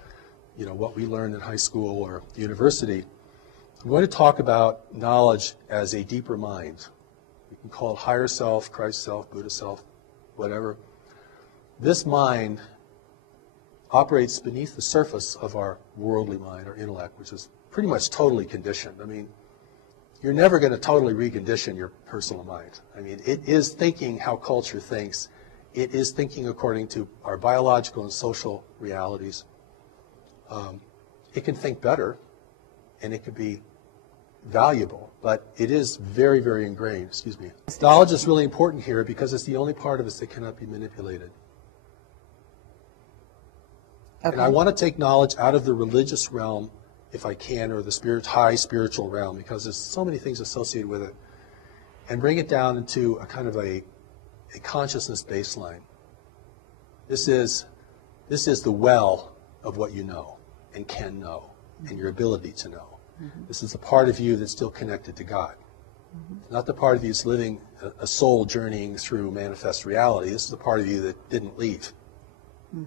you know, what we learned in high school or university. I'm going to talk about knowledge as a deeper mind. We can call it higher self, Christ self, Buddha self, whatever. This mind operates beneath the surface of our worldly mind, our intellect, which is pretty much totally conditioned. I mean, you're never going to totally recondition your personal mind. I mean, it is thinking how culture thinks. It is thinking according to our biological and social realities. It can think better, and it can be valuable, but it is very, very ingrained. Excuse me. Knowledge is really important here because it's the only part of us that cannot be manipulated. Okay. And I want to take knowledge out of the religious realm, if I can, or the high spiritual realm, because there's so many things associated with it, and bring it down into a kind of a consciousness baseline. This is the well of what you know and can know, and your ability to know. This is the part of you that's still connected to God. Not the part of you that's living a soul journeying through manifest reality. This is the part of you that didn't leave,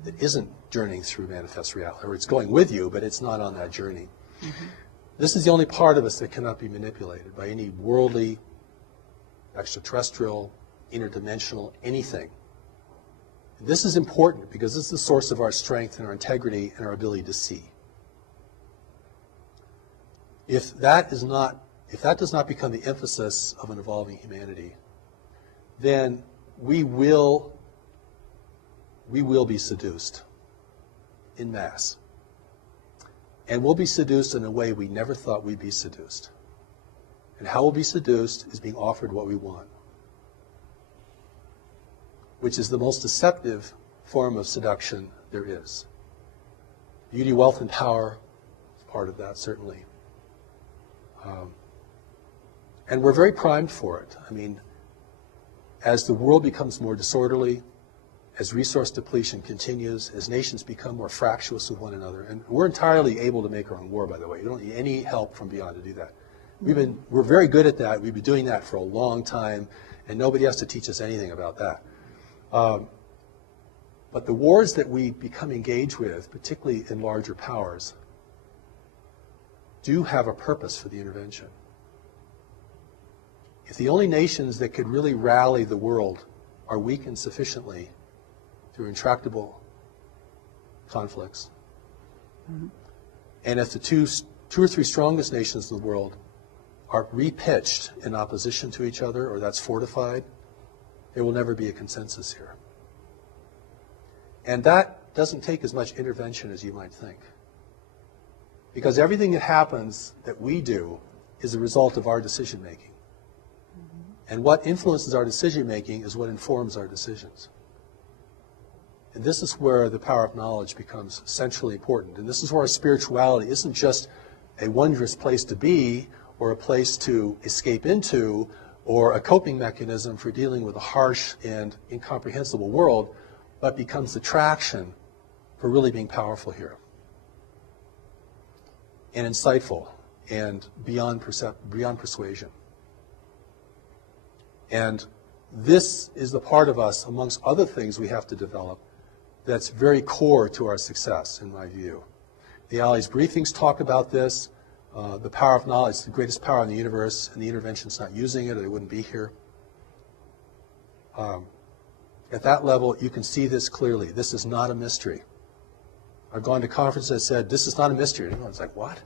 that isn't journeying through manifest reality, or it's going with you, but it's not on that journey. This is the only part of us that cannot be manipulated by any worldly, extraterrestrial, interdimensional, anything. And this is important because this is the source of our strength and our integrity and our ability to see. If that does not become the emphasis of an evolving humanity, then we will be seduced en masse. And we'll be seduced in a way we never thought we'd be seduced. And how we'll be seduced is being offered what we want, which is the most deceptive form of seduction there is. Beauty, wealth, and power is part of that, certainly. And we're very primed for it. I mean, as the world becomes more disorderly, as resource depletion continues, as nations become more fractious with one another, and we're entirely able to make our own war, by the way. You don't need any help from beyond to do that. We're very good at that. We've been doing that for a long time, and nobody has to teach us anything about that. But the wars that we become engaged with, particularly in larger powers, do have a purpose for the intervention. If the only nations that could really rally the world are weakened sufficiently through intractable conflicts, and if the two or three strongest nations in the world are repitched in opposition to each other, or that's fortified, there will never be a consensus here. And that doesn't take as much intervention as you might think. Because everything that happens that we do is a result of our decision making. And what influences our decision making is what informs our decisions. And this is where the power of knowledge becomes centrally important. And this is where our spirituality isn't just a wondrous place to be, or a place to escape into, or a coping mechanism for dealing with a harsh and incomprehensible world, but becomes the traction for really being powerful here, and insightful, and beyond persuasion. And this is the part of us, amongst other things we have to develop, that's very core to our success, in my view. The Ali's briefings talk about this. The power of knowledge is the greatest power in the universe, and the intervention's not using it, or they wouldn't be here. At that level, you can see this clearly. This is not a mystery. I've gone to conferences that said, this is not a mystery. And everyone's like, what?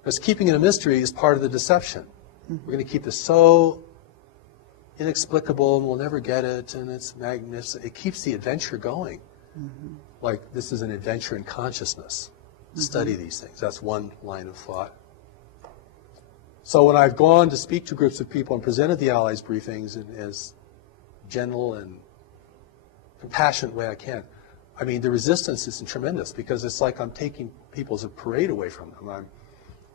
Because keeping it a mystery is part of the deception. We're going to keep this so inexplicable, and we'll never get it, and it's magnificent. It keeps the adventure going. Like, this is an adventure in consciousness. Study these things. That's one line of thought. So when I've gone to speak to groups of people and presented the Ali's briefings in as gentle and compassionate way I can, I mean, the resistance is tremendous, because it's like I'm taking people's parade away from them. I'm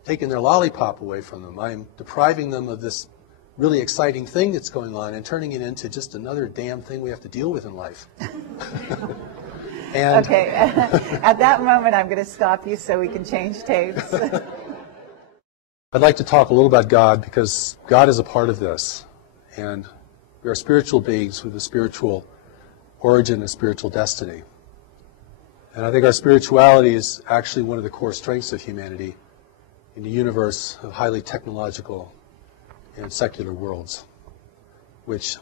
taking their lollipop away from them. I'm depriving them of this really exciting thing that's going on and turning it into just another damn thing we have to deal with in life. And okay, at that moment I'm going to stop you so we can change tapes. I'd like to talk a little about God, because God is a part of this. And we are spiritual beings with a spiritual origin and spiritual destiny. And I think our spirituality is actually one of the core strengths of humanity in a universe of highly technological and secular worlds, which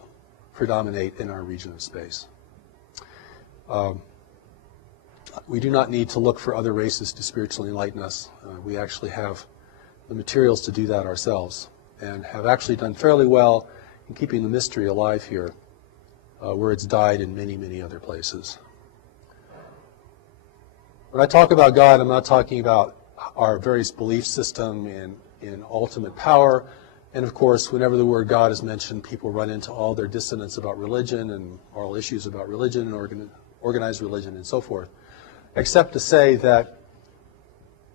predominate in our region of space. We do not need to look for other races to spiritually enlighten us. We actually have the materials to do that ourselves, and have actually done fairly well in keeping the mystery alive here, where it's died in many, many other places. When I talk about God, I'm not talking about our various belief system in ultimate power. And of course, whenever the word God is mentioned, people run into all their dissonance about religion and moral issues about religion and organized religion and so forth, except to say that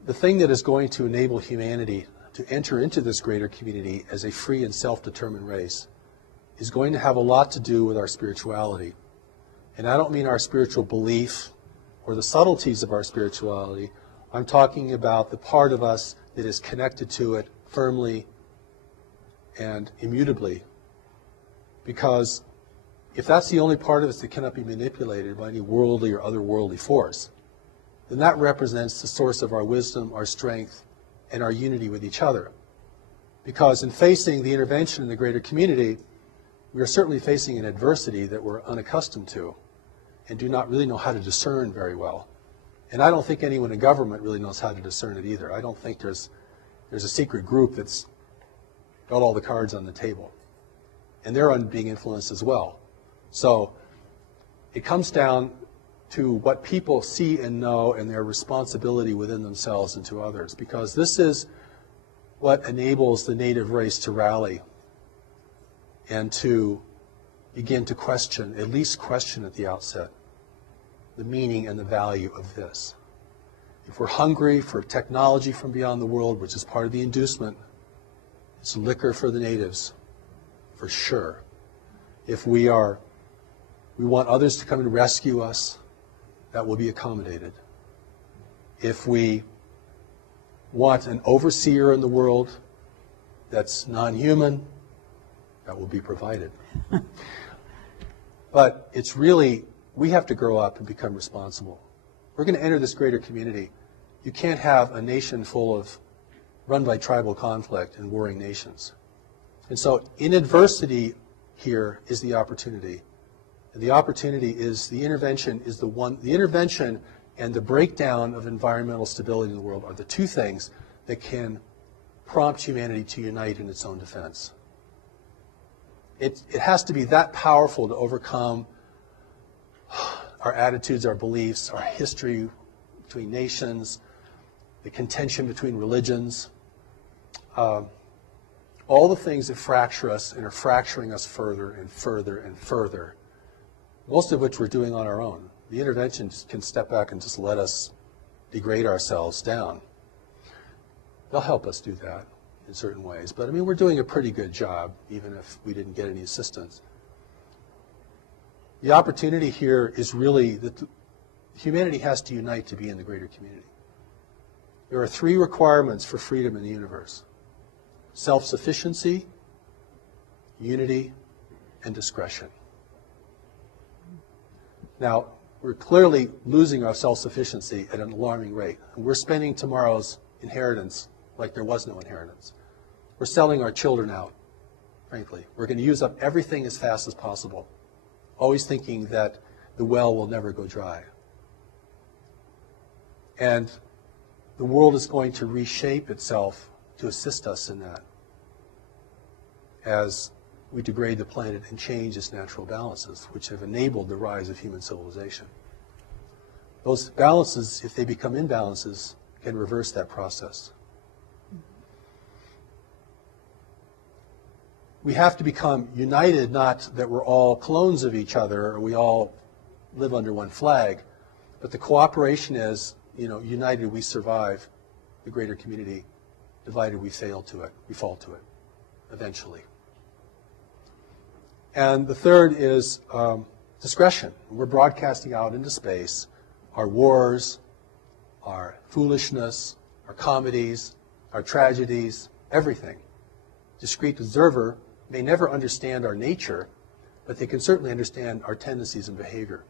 the thing that is going to enable humanity to enter into this greater community as a free and self-determined race is going to have a lot to do with our spirituality. And I don't mean our spiritual belief or the subtleties of our spirituality. I'm talking about the part of us that is connected to it firmly and immutably. Because if that's the only part of us that cannot be manipulated by any worldly or otherworldly force, then that represents the source of our wisdom, our strength, and our unity with each other. Because in facing the intervention in the greater community, we are certainly facing an adversity that we're unaccustomed to and do not really know how to discern very well. And I don't think anyone in government really knows how to discern it either. I don't think there's a secret group that's got all the cards on the table. And they're being influenced as well. So it comes down to what people see and know and their responsibility within themselves and to others, because this is what enables the native race to rally and to begin to question, at least question at the outset, the meaning and the value of this. If we're hungry for technology from beyond the world, which is part of the inducement, it's liquor for the natives, for sure. If we want others to come and rescue us, that will be accommodated. If we want an overseer in the world that's non-human, that will be provided. But it's really, we have to grow up and become responsible. We're going to enter this greater community. You can't have a nation run by tribal conflict and warring nations. And so in adversity here is the opportunity. And the opportunity is the intervention and the breakdown of environmental stability in the world are the two things that can prompt humanity to unite in its own defense. It has to be that powerful to overcome our attitudes, our beliefs, our history between nations, the contention between religions, all the things that fracture us and are fracturing us further and further and further, most of which we're doing on our own. The intervention can step back and just let us degrade ourselves down. They'll help us do that in certain ways. But I mean, we're doing a pretty good job, even if we didn't get any assistance. The opportunity here is really that humanity has to unite to be in the greater community. There are three requirements for freedom in the universe: self-sufficiency, unity, and discretion. Now, we're clearly losing our self-sufficiency at an alarming rate. And we're spending tomorrow's inheritance like there was no inheritance. We're selling our children out, frankly. We're going to use up everything as fast as possible, always thinking that the well will never go dry. And the world is going to reshape itself to assist us in that as we degrade the planet and change its natural balances, which have enabled the rise of human civilization. Those balances, if they become imbalances, can reverse that process. We have to become united, not that we're all clones of each other or we all live under one flag, but the cooperation is, united we survive the greater community, divided we fail to it, we fall to it, eventually. And the third is discretion. We're broadcasting out into space our wars, our foolishness, our comedies, our tragedies, everything. Discrete observer may never understand our nature, but they can certainly understand our tendencies and behavior.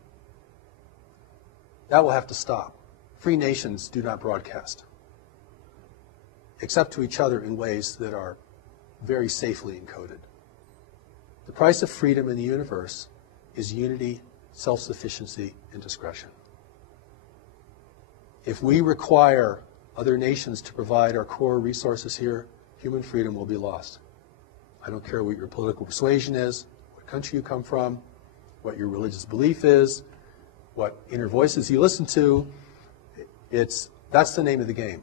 That will have to stop. Free nations do not broadcast, except to each other in ways that are very safely encoded. The price of freedom in the universe is unity, self-sufficiency, and discretion. If we require other nations to provide our core resources here, human freedom will be lost. I don't care what your political persuasion is, what country you come from, what your religious belief is, what inner voices you listen to. That's the name of the game.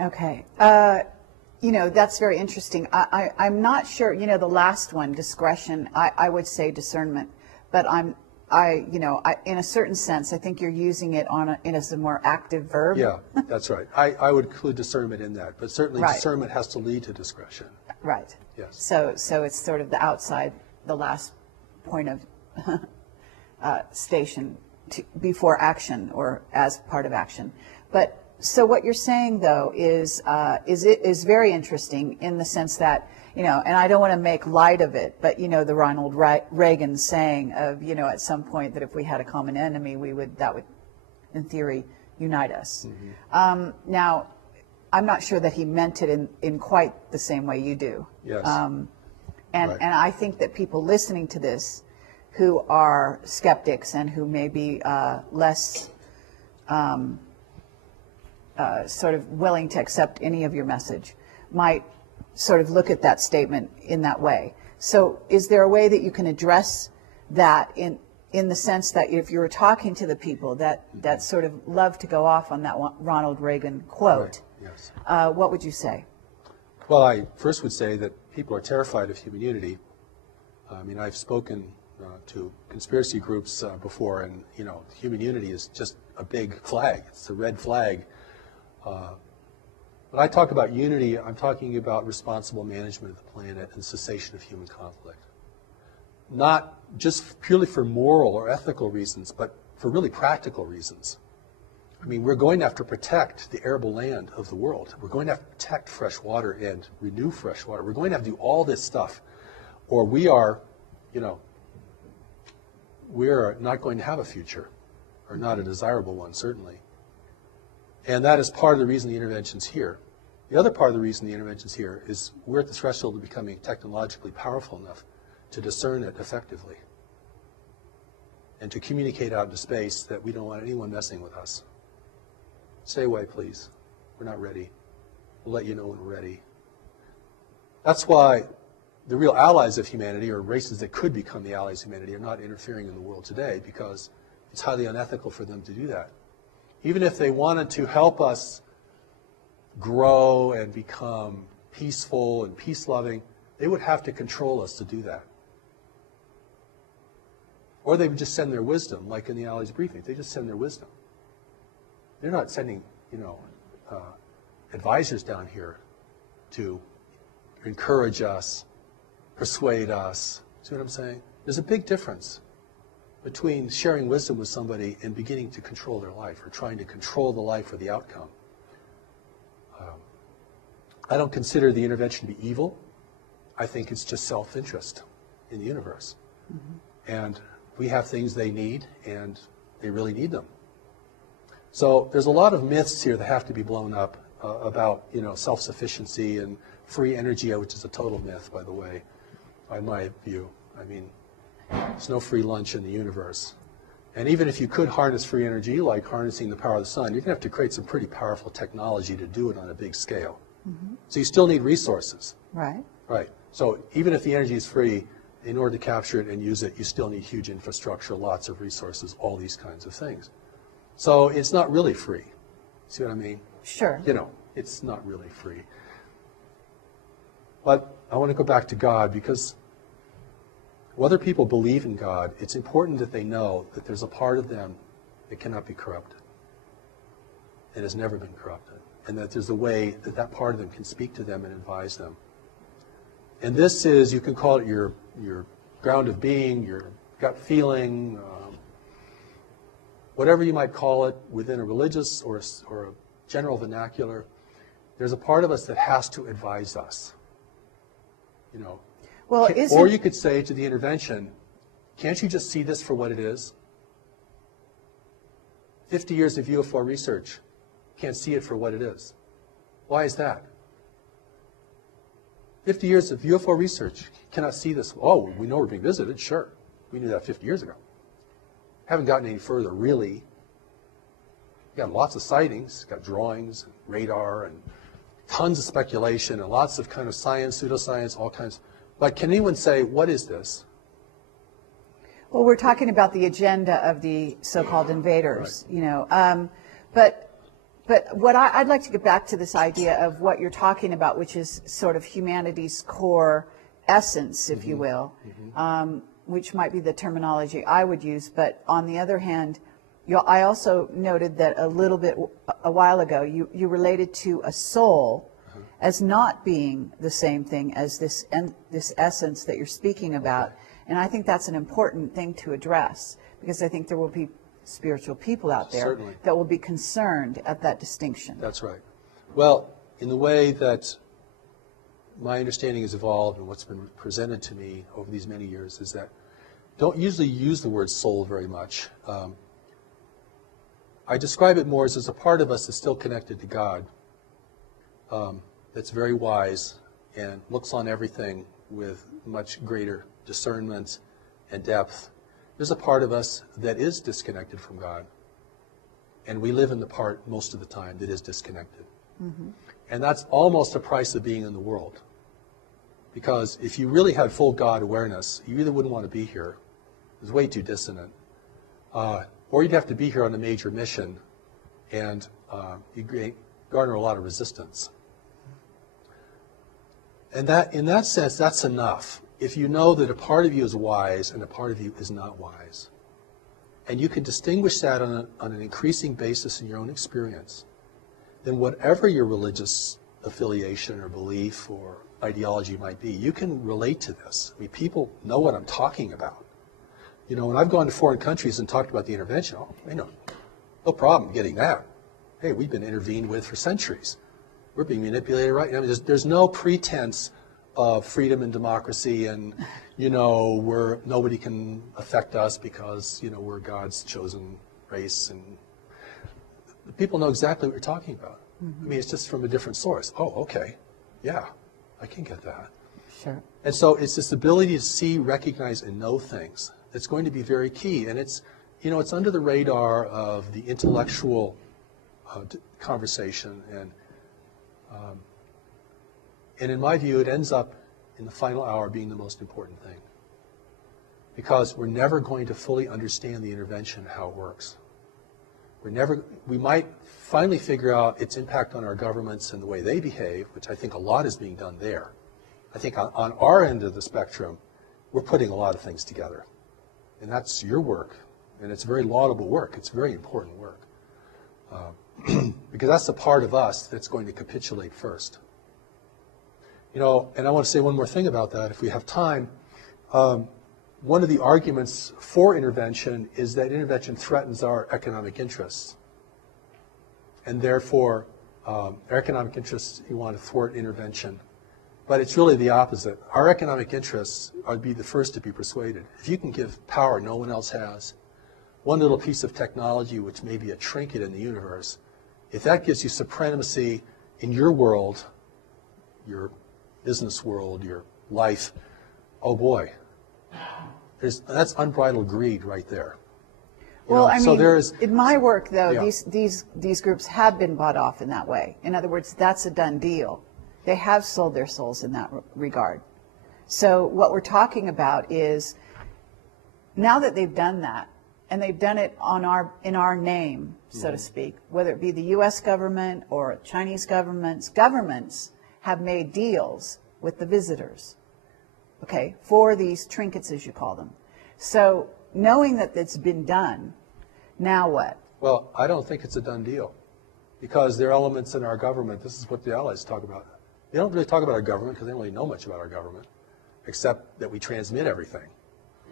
Okay. That's very interesting. I'm not sure, the last one, discretion, I would say discernment, but in a certain sense, I think you're using it as a more active verb. Yeah, that's right. I would include discernment in that, but certainly Right. Discernment has to lead to discretion. Right. Yes. So it's sort of the outside, the last point of station before action or as part of action. But so what you're saying, though, is very interesting in the sense that, and I don't want to make light of it, but, the Ronald Reagan saying of, at some point that if we had a common enemy, that would, in theory, unite us. Mm-hmm. Now, I'm not sure that he meant it in quite the same way you do. Yes. Right. And I think that people listening to this who are skeptics and who may be less sort of willing to accept any of your message might sort of look at that statement in that way. So is there a way that you can address that in the sense that if you were talking to the people that sort of love to go off on that Ronald Reagan quote, Right. Yes. What would you say? Well, I first would say that people are terrified of human unity. I mean, I've spoken to conspiracy groups before, and, human unity is just a big flag. It's a red flag. When I talk about unity, I'm talking about responsible management of the planet and cessation of human conflict. Not just purely for moral or ethical reasons, but for really practical reasons. I mean, we're going to have to protect the arable land of the world. We're going to have to protect fresh water and renew fresh water. We're going to have to do all this stuff, or we are, we're not going to have a future, or not a desirable one, certainly. And that is part of the reason the intervention's here. The other part of the reason the intervention's here is we're at the threshold of becoming technologically powerful enough to discern it effectively and to communicate out into space that we don't want anyone messing with us. Stay away, please. We're not ready. We'll let you know when we're ready. That's why the real allies of humanity, or races that could become the allies of humanity, are not interfering in the world today, because it's highly unethical for them to do that. Even if they wanted to help us grow and become peaceful and peace-loving, they would have to control us to do that. Or they would just send their wisdom, like in the Allies briefing. They just send their wisdom. They're not sending, advisors down here to encourage us, persuade us. See what I'm saying? There's a big difference between sharing wisdom with somebody and beginning to control their life, or trying to control the life or the outcome. I don't consider the intervention to be evil. I think it's just self-interest in the universe. And we have things they need, and they really need them. So there's a lot of myths here that have to be blown up about, you know, self-sufficiency and free energy, which is a total myth, by the way, in my view. I mean, there's no free lunch in the universe. And even if you could harness free energy, like harnessing the power of the sun, you're going to have to create some pretty powerful technology to do it on a big scale. So you still need resources. Right. Right. So even if the energy is free, in order to capture it and use it, you still need huge infrastructure, lots of resources, all these kinds of things. So it's not really free. See what I mean? Sure. You know, it's not really free. But I want to go back to God, because whether people believe in God, it's important that they know that there's a part of them that cannot be corrupted and has never been corrupted, and that there's a way that that part of them can speak to them and advise them. And this is, you can call it your ground of being, your gut feeling, whatever you might call it within a religious or a general vernacular. There's a part of us that has to advise us. You know, Well, or you could say to the intervention, can't you just see this for what it is? 50 years of UFO research, can't see it for what it is. Why is that? 50 years of UFO research cannot see this. Oh, we know we're being visited, sure. We knew that 50 years ago. Haven't gotten any further, really. Got lots of sightings, got drawings, and radar, and tons of speculation, and lots of kind of science, pseudoscience, all kinds. But can anyone say, what is this? Well, we're talking about the agenda of the so-called invaders, you know. But what I'd like to get back to this idea of what you're talking about, which is sort of humanity's core essence, if you will, which might be the terminology I would use. But on the other hand, I also noted that a while ago, you related to a soul as not being the same thing as this essence that you're speaking about. And I think that's an important thing to address, because I think there will be spiritual people out there Certainly. that will be concerned at that distinction. That's right. Well, in the way that my understanding has evolved and what's been presented to me over these many years is that don't usually use the word soul very much. I describe it more as a part of us that's still connected to God, that's very wise and looks on everything with much greater discernment and depth. There's a part of us that is disconnected from God, and we live in the part most of the time that is disconnected. And that's almost the price of being in the world. Because if you really had full God awareness, you either wouldn't want to be here. It's way too dissonant. Or you'd have to be here on a major mission, and you'd garner a lot of resistance. And that, in that sense, that's enough. If you know that a part of you is wise and a part of you is not wise, and you can distinguish that on an increasing basis in your own experience, then whatever your religious affiliation or belief or ideology might be, you can relate to this. I mean, people know what I'm talking about. You know, when I've gone to foreign countries and talked about the intervention, you know, no problem getting that. Hey, we've been intervened with for centuries. We're being manipulated right now. I mean, there's no pretense of freedom and democracy and, you know, nobody can affect us because, you know, we're God's chosen race. And people know exactly what you're talking about. I mean, it's just from a different source. Oh, okay. Yeah, I can get that. Sure. And so it's this ability to see, recognize, and know things that's going to be very key. And it's, you know, it's under the radar of the intellectual conversation. And in my view, it ends up in the final hour being the most important thing. Because we're never going to fully understand the intervention, how it works. We might finally figure out its impact on our governments and the way they behave, which I think a lot is being done there. I think on our end of the spectrum, we're putting a lot of things together. And that's your work. And it's very laudable work. It's very important work. Because that's the part of us that's going to capitulate first. You know, and I want to say one more thing about that, if we have time. One of the arguments for intervention is that intervention threatens our economic interests. And therefore, our economic interests, you want to thwart intervention. But it's really the opposite. Our economic interests would be the first to be persuaded. If you can give power no one else has, one little piece of technology which may be a trinket in the universe, if that gives you supremacy in your world, your business world, your life, oh boy, that's unbridled greed right there. Well, I so mean, there is, in my work, though, yeah. these groups have been bought off in that way. In other words, that's a done deal. They have sold their souls in that regard. So what we're talking about is, now that they've done that, and they've done it in our name, so to speak, whether it be the U.S. government or Chinese governments have made deals with the visitors, okay, for these trinkets, as you call them. So knowing that it's been done, now what? well, I don't think it's a done deal, because there are elements in our government, this is what the Allies talk about. They don't really talk about our government because they don't really know much about our government, except that we transmit everything.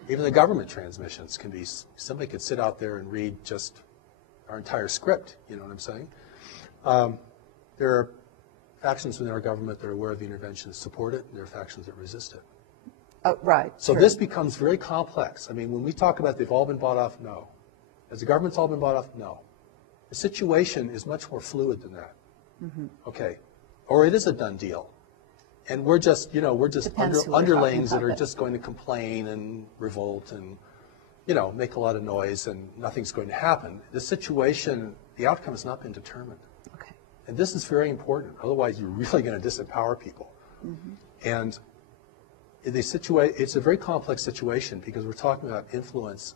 Even the government transmissions can be, somebody could sit out there and read just our entire script, you know what I'm saying? There are factions within our government that are aware of the intervention that support it, and there are factions that resist it. Right. So true. this becomes very complex. I mean, when we talk about they've all been bought off, no. Has the government's all been bought off? No. The situation is much more fluid than that. Okay. Or it is a done deal. And we're just, we're just Depends who we're underlings talking that are about, just going to complain and revolt and, make a lot of noise, and nothing's going to happen. The situation, the outcome has not been determined. Okay. And this is very important. Otherwise, you're really going to disempower people. And it's a very complex situation, because we're talking about influence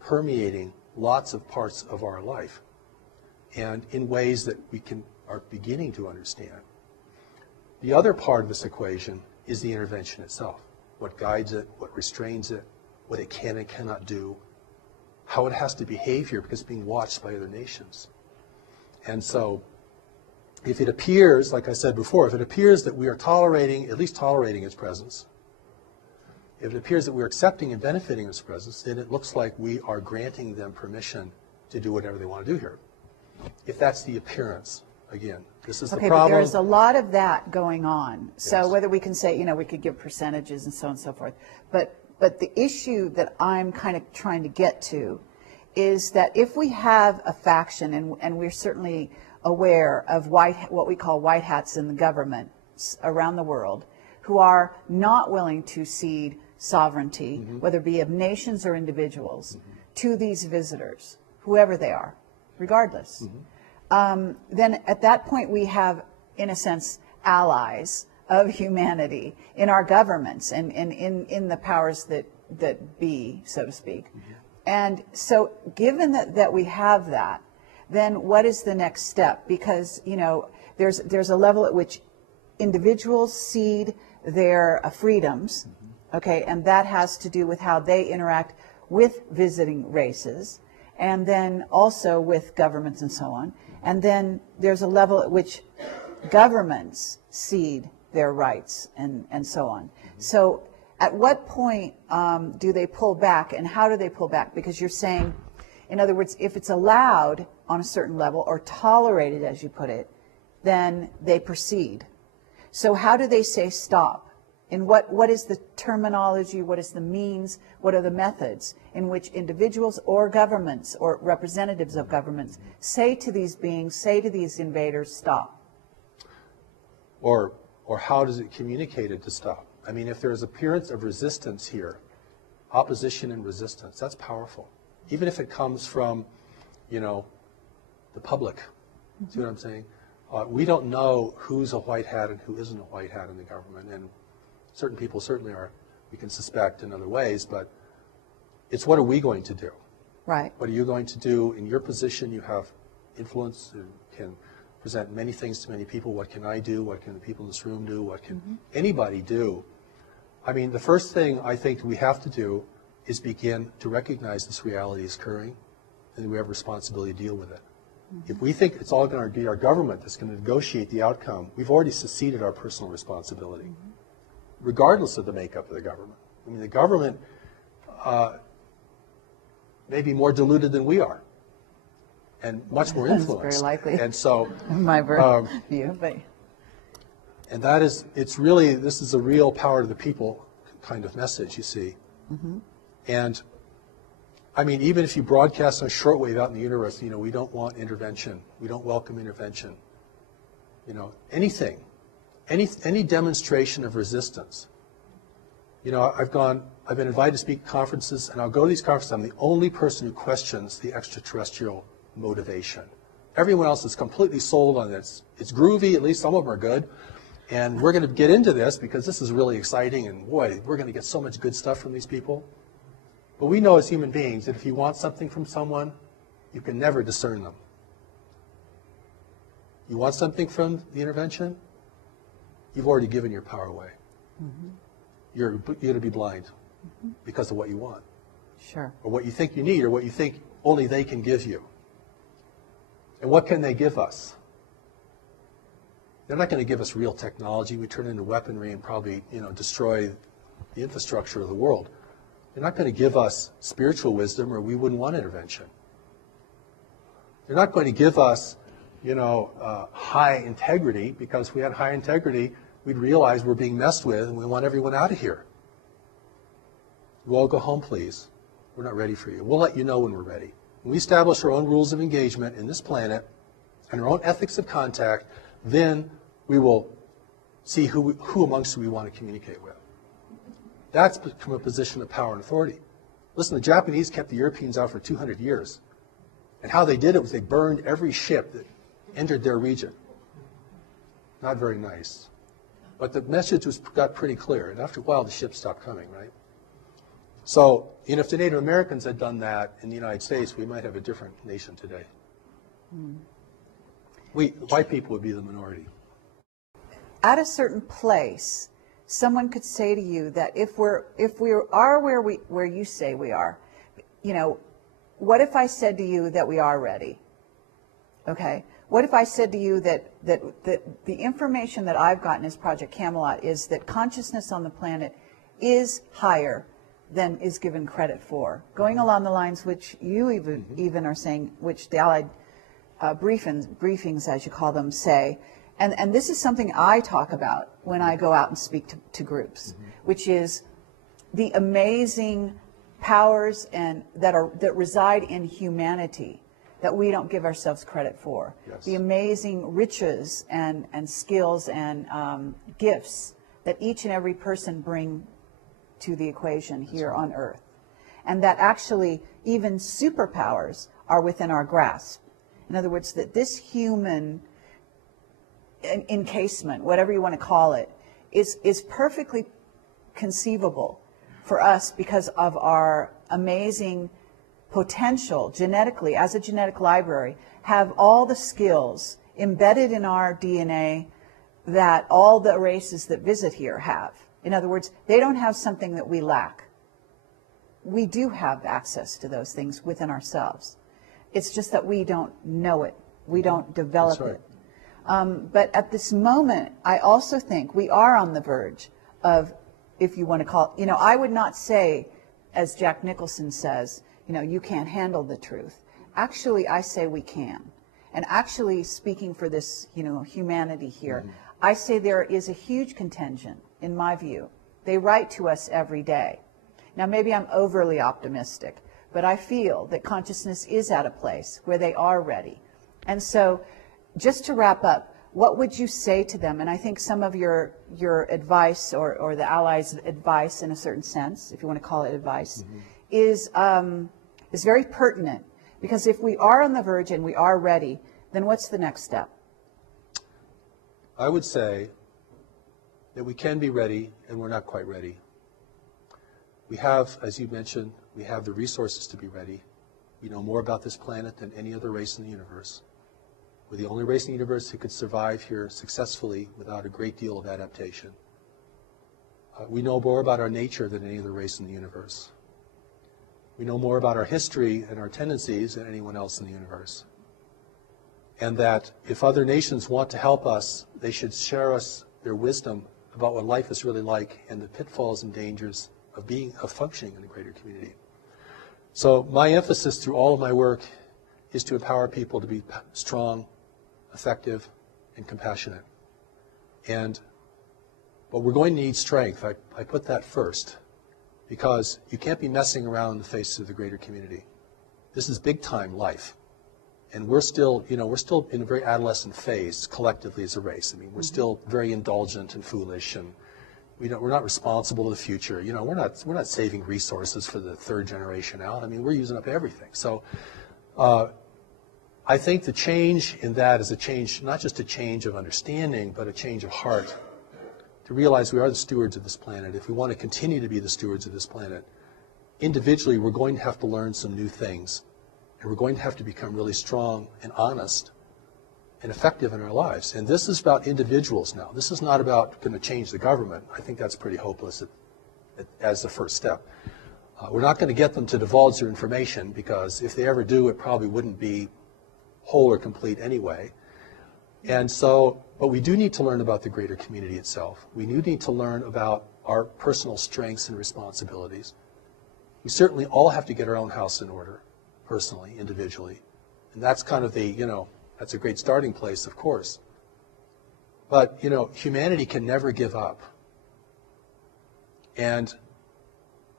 permeating lots of parts of our life, and in ways that we are beginning to understand. The other part of this equation is the intervention itself. What guides it, what restrains it, what it can and cannot do, how it has to behave here because it's being watched by other nations. And so if it appears, like I said before, if it appears that we are at least tolerating its presence, if it appears that we're accepting and benefiting its presence, then it looks like we are granting them permission to do whatever they want to do here. If that's the appearance, again, this is the problem. Okay, but there's a lot of that going on. So Yes. whether we can say, we could give percentages and so on and so forth. But the issue that I'm kind of trying to get to is that if we have a faction, and we're certainly aware of what we call white hats in the government around the world, who are not willing to cede sovereignty, whether it be of nations or individuals, to these visitors, whoever they are, regardless. Then at that point we have, in a sense, allies of humanity in our governments and in the powers that be, so to speak. And so given that we have that, then what is the next step? Because, there's a level at which individuals cede their freedoms, okay, and that has to do with how they interact with visiting races, and then also with governments and so on. And then there's a level at which governments cede their rights and so on. So at what point do they pull back, and how do they pull back? Because you're saying, in other words, if it's allowed on a certain level or tolerated, as you put it, then they proceed. So how do they say stop? And what is the terminology, what is the means, what are the methods in which individuals or governments or representatives of governments say to these beings, say to these invaders, stop? Or how does it communicate it to stop? I mean, if there's appearance of resistance here, opposition and resistance, that's powerful. Even if it comes from, the public. See what I'm saying? We don't know who's a white hat and who isn't a white hat in the government, and certain people certainly are, we can suspect in other ways, but it's what are we going to do? Right. What are you going to do? In your position, you have influence and can present many things to many people. What can I do? What can the people in this room do? What can anybody do? I mean, the first thing I think we have to do is begin to recognize this reality is occurring, and we have a responsibility to deal with it. If we think it's all going to be our government that's going to negotiate the outcome, we've already seceded our personal responsibility, regardless of the makeup of the government. I mean, the government may be more diluted than we are, and much more influenced. That's very likely. And so, My view, but And that is, it's really, this is a real power to the people kind of message, you see. And I mean, even if you broadcast on shortwave out in the universe, you know, we don't want intervention. We don't welcome intervention. You know, anything, any demonstration of resistance. You know, I've been invited to speak at conferences, and I'll go to these conferences. I'm the only person who questions the extraterrestrial motivation. Everyone else is completely sold on this. It's groovy, at least some of them are good. And we're going to get into this because this is really exciting, and boy, we're going to get so much good stuff from these people. But we know as human beings that if you want something from someone, you can never discern them. You want something from the intervention, you've already given your power away. You're going to be blind because of what you want. Sure. Or what you think you need, or what you think only they can give you. And what can they give us? They're not going to give us real technology. We turn into weaponry and probably, you know, destroy the infrastructure of the world. They're not going to give us spiritual wisdom, or we wouldn't want intervention. They're not going to give us, you know, high integrity, because if we had high integrity, we'd realize we're being messed with and we want everyone out of here. You all go home, please. We're not ready for you. We'll let you know when we're ready. When we establish our own rules of engagement in this planet and our own ethics of contact, then we will see who amongst we want to communicate with. That's become a position of power and authority. Listen, the Japanese kept the Europeans out for 200 years. And how they did it was they burned every ship that entered their region. Not very nice. But the message got pretty clear. And after a while, the ships stopped coming, right? So, you know, if the Native Americans had done that in the United States, we might have a different nation today. White people would be the minority. At a certain place, someone could say to you that if we are where you say we are, you know, what if I said to you that we are ready? Okay. What if I said to you that the information that I've gotten as Project Camelot is that consciousness on the planet is higher than is given credit for, going along the lines which you even are saying, which the Allied briefings, as you call them, say. And this is something I talk about when I go out and speak to groups, which is the amazing powers that reside in humanity that we don't give ourselves credit for. Yes. The amazing riches and skills and gifts that each and every person bring to the equation here on Earth. And that actually even superpowers are within our grasp. In other words, that this human encasement, whatever you want to call it, is perfectly conceivable for us because of our amazing potential genetically, as a genetic library, have all the skills embedded in our DNA that all the races that visit here have. In other words, they don't have something that we lack. We do have access to those things within ourselves. It's just that we don't know it. We don't develop it. But at this moment, I also think we are on the verge of, if you want to call it, you know, I would not say, as Jack Nicholson says, you know, you can't handle the truth. Actually, I say we can. And actually, speaking for this, you know, humanity here, I say there is a huge contingent, in my view. They write to us every day. Now, maybe I'm overly optimistic, but I feel that consciousness is at a place where they are ready. And so, just to wrap up, what would you say to them? And I think some of your advice, or the Allies' advice in a certain sense, if you want to call it advice, is very pertinent. Because if we are on the verge and we are ready, then what's the next step? I would say that we can be ready, and we're not quite ready. We have, as you mentioned, we have the resources to be ready. We know more about this planet than any other race in the universe. We're the only race in the universe who could survive here successfully without a great deal of adaptation. We know more about our nature than any other race in the universe. We know more about our history and our tendencies than anyone else in the universe. And that if other nations want to help us, they should share us their wisdom about what life is really like and the pitfalls and dangers of functioning in a greater community. So my emphasis through all of my work is to empower people to be strong, effective, and compassionate. And But we're going to need strength. I put that first, because you can't be messing around in the face of the greater community. This is big time life. And we're still, we're still in a very adolescent phase collectively as a race. I mean, we're still very indulgent and foolish, and we're not responsible to the future. We're not saving resources for the third generation out. I mean, we're using up everything. So I think the change in that is a change, not just a change of understanding, but a change of heart, to realize we are the stewards of this planet. If we want to continue to be the stewards of this planet, individually we're going to have to learn some new things. And we're going to have to become really strong and honest and effective in our lives. And this is about individuals now. This is not about going to change the government. I think that's pretty hopeless as the first step. We're not going to get them to divulge their information, because if they ever do, it probably wouldn't be whole or complete anyway. And so, but we do need to learn about the greater community itself. We do need to learn about our personal strengths and responsibilities. We certainly all have to get our own house in order, personally, individually. And that's kind of the, that's a great starting place, of course. But, humanity can never give up. And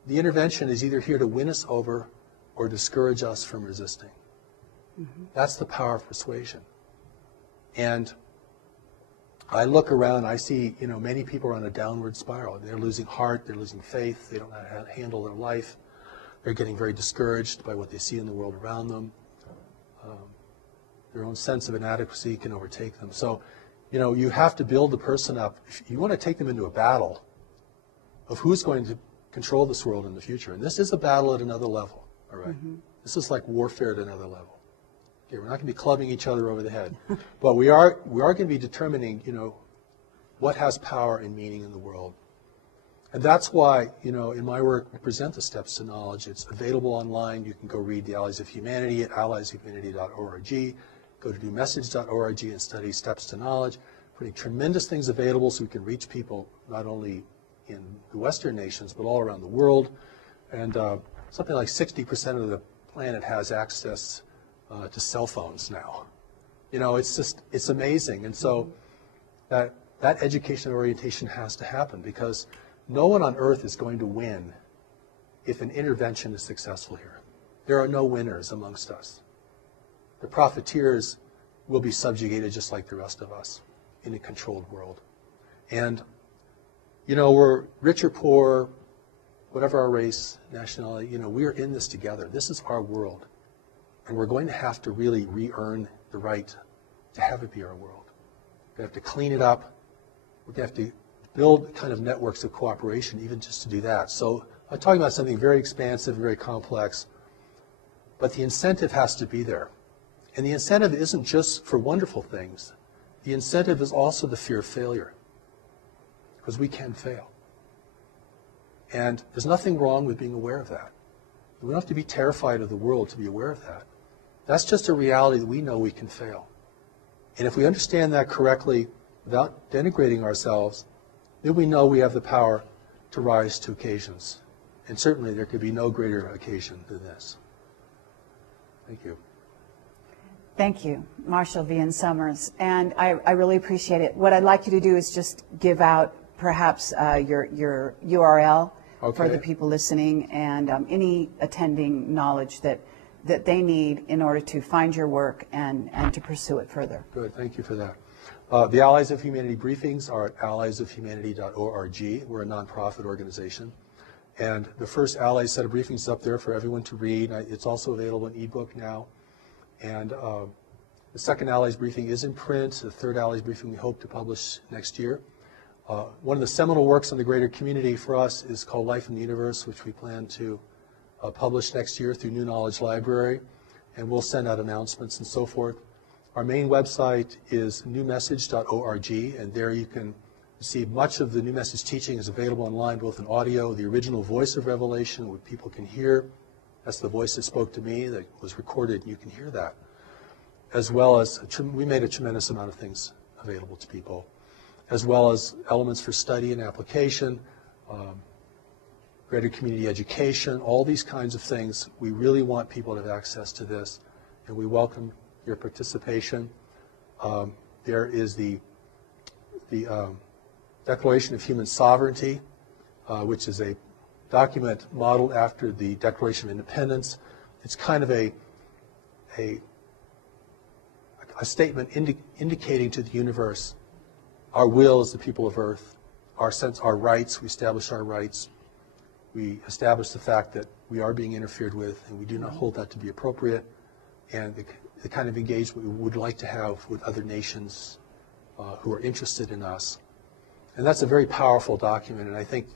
the intervention is either here to win us over or discourage us from resisting. Mm-hmm. That's the power of persuasion. And I look around, I see, many people are on a downward spiral. They're losing heart, they're losing faith, they don't know how to handle their life. They're getting very discouraged by what they see in the world around them. Their own sense of inadequacy can overtake them. So, you have to build the person up. If you want to take them into a battle of who's going to control this world in the future. And this is a battle at another level, all right? Mm-hmm. This is like warfare at another level. Okay, we're not going to be clubbing each other over the head. But we are going to be determining, what has power and meaning in the world. And that's why, in my work, we present the Steps to Knowledge. It's available online. You can go read the Allies of Humanity at alliesofhumanity.org. Go to newmessage.org and study Steps to Knowledge. Putting tremendous things available so we can reach people not only in the Western nations, but all around the world. And something like 60% of the planet has access to cell phones now. It's amazing. And so that education and orientation has to happen, because no one on earth is going to win if an intervention is successful here. There are no winners amongst us. The profiteers will be subjugated just like the rest of us in a controlled world. And, we're rich or poor, whatever our race, nationality, we are in this together. This is our world. And we're going to have to really re-earn the right to have it be our world. We have to clean it up. We're going to have to build kind of networks of cooperation even just to do that. So I'm talking about something very expansive, very complex, but the incentive has to be there. And the incentive isn't just for wonderful things. The incentive is also the fear of failure, because we can fail. And there's nothing wrong with being aware of that. We don't have to be terrified of the world to be aware of that. That's just a reality that we know we can fail. And if we understand that correctly, without denigrating ourselves, then we know we have the power to rise to occasions. And certainly there could be no greater occasion than this. Thank you. Thank you, Marshall Vian Summers. And I really appreciate it. What I'd like you to do is just give out perhaps your URL for the people listening, and any attending knowledge that they need in order to find your work and to pursue it further. Good, thank you for that. The Allies of Humanity briefings are at alliesofhumanity.org. We're a nonprofit organization. And the first Allies set of briefings is up there for everyone to read. It's also available in ebook now. And the second Allies briefing is in print. The third Allies briefing we hope to publish next year. One of the seminal works on the greater community for us is called Life in the Universe, which we plan to publish next year through New Knowledge Library. And we'll send out announcements and so forth. Our main website is newmessage.org, and there you can see much of the New Message teaching is available online, both in audio, the original voice of Revelation, what people can hear. That's the voice that spoke to me, that was recorded, and you can hear that. As well as, we made a tremendous amount of things available to people, as well as elements for study and application, greater community education, all these kinds of things. We really want people to have access to this, and we welcome your participation. There is the Declaration of Human Sovereignty, which is a document modeled after the Declaration of Independence. It's kind of a statement indicating to the universe our will as the people of Earth, our rights. We establish our rights. We establish the fact that we are being interfered with, and we do not hold that to be appropriate, and the kind of engagement we would like to have with other nations who are interested in us. And that's a very powerful document, and I think,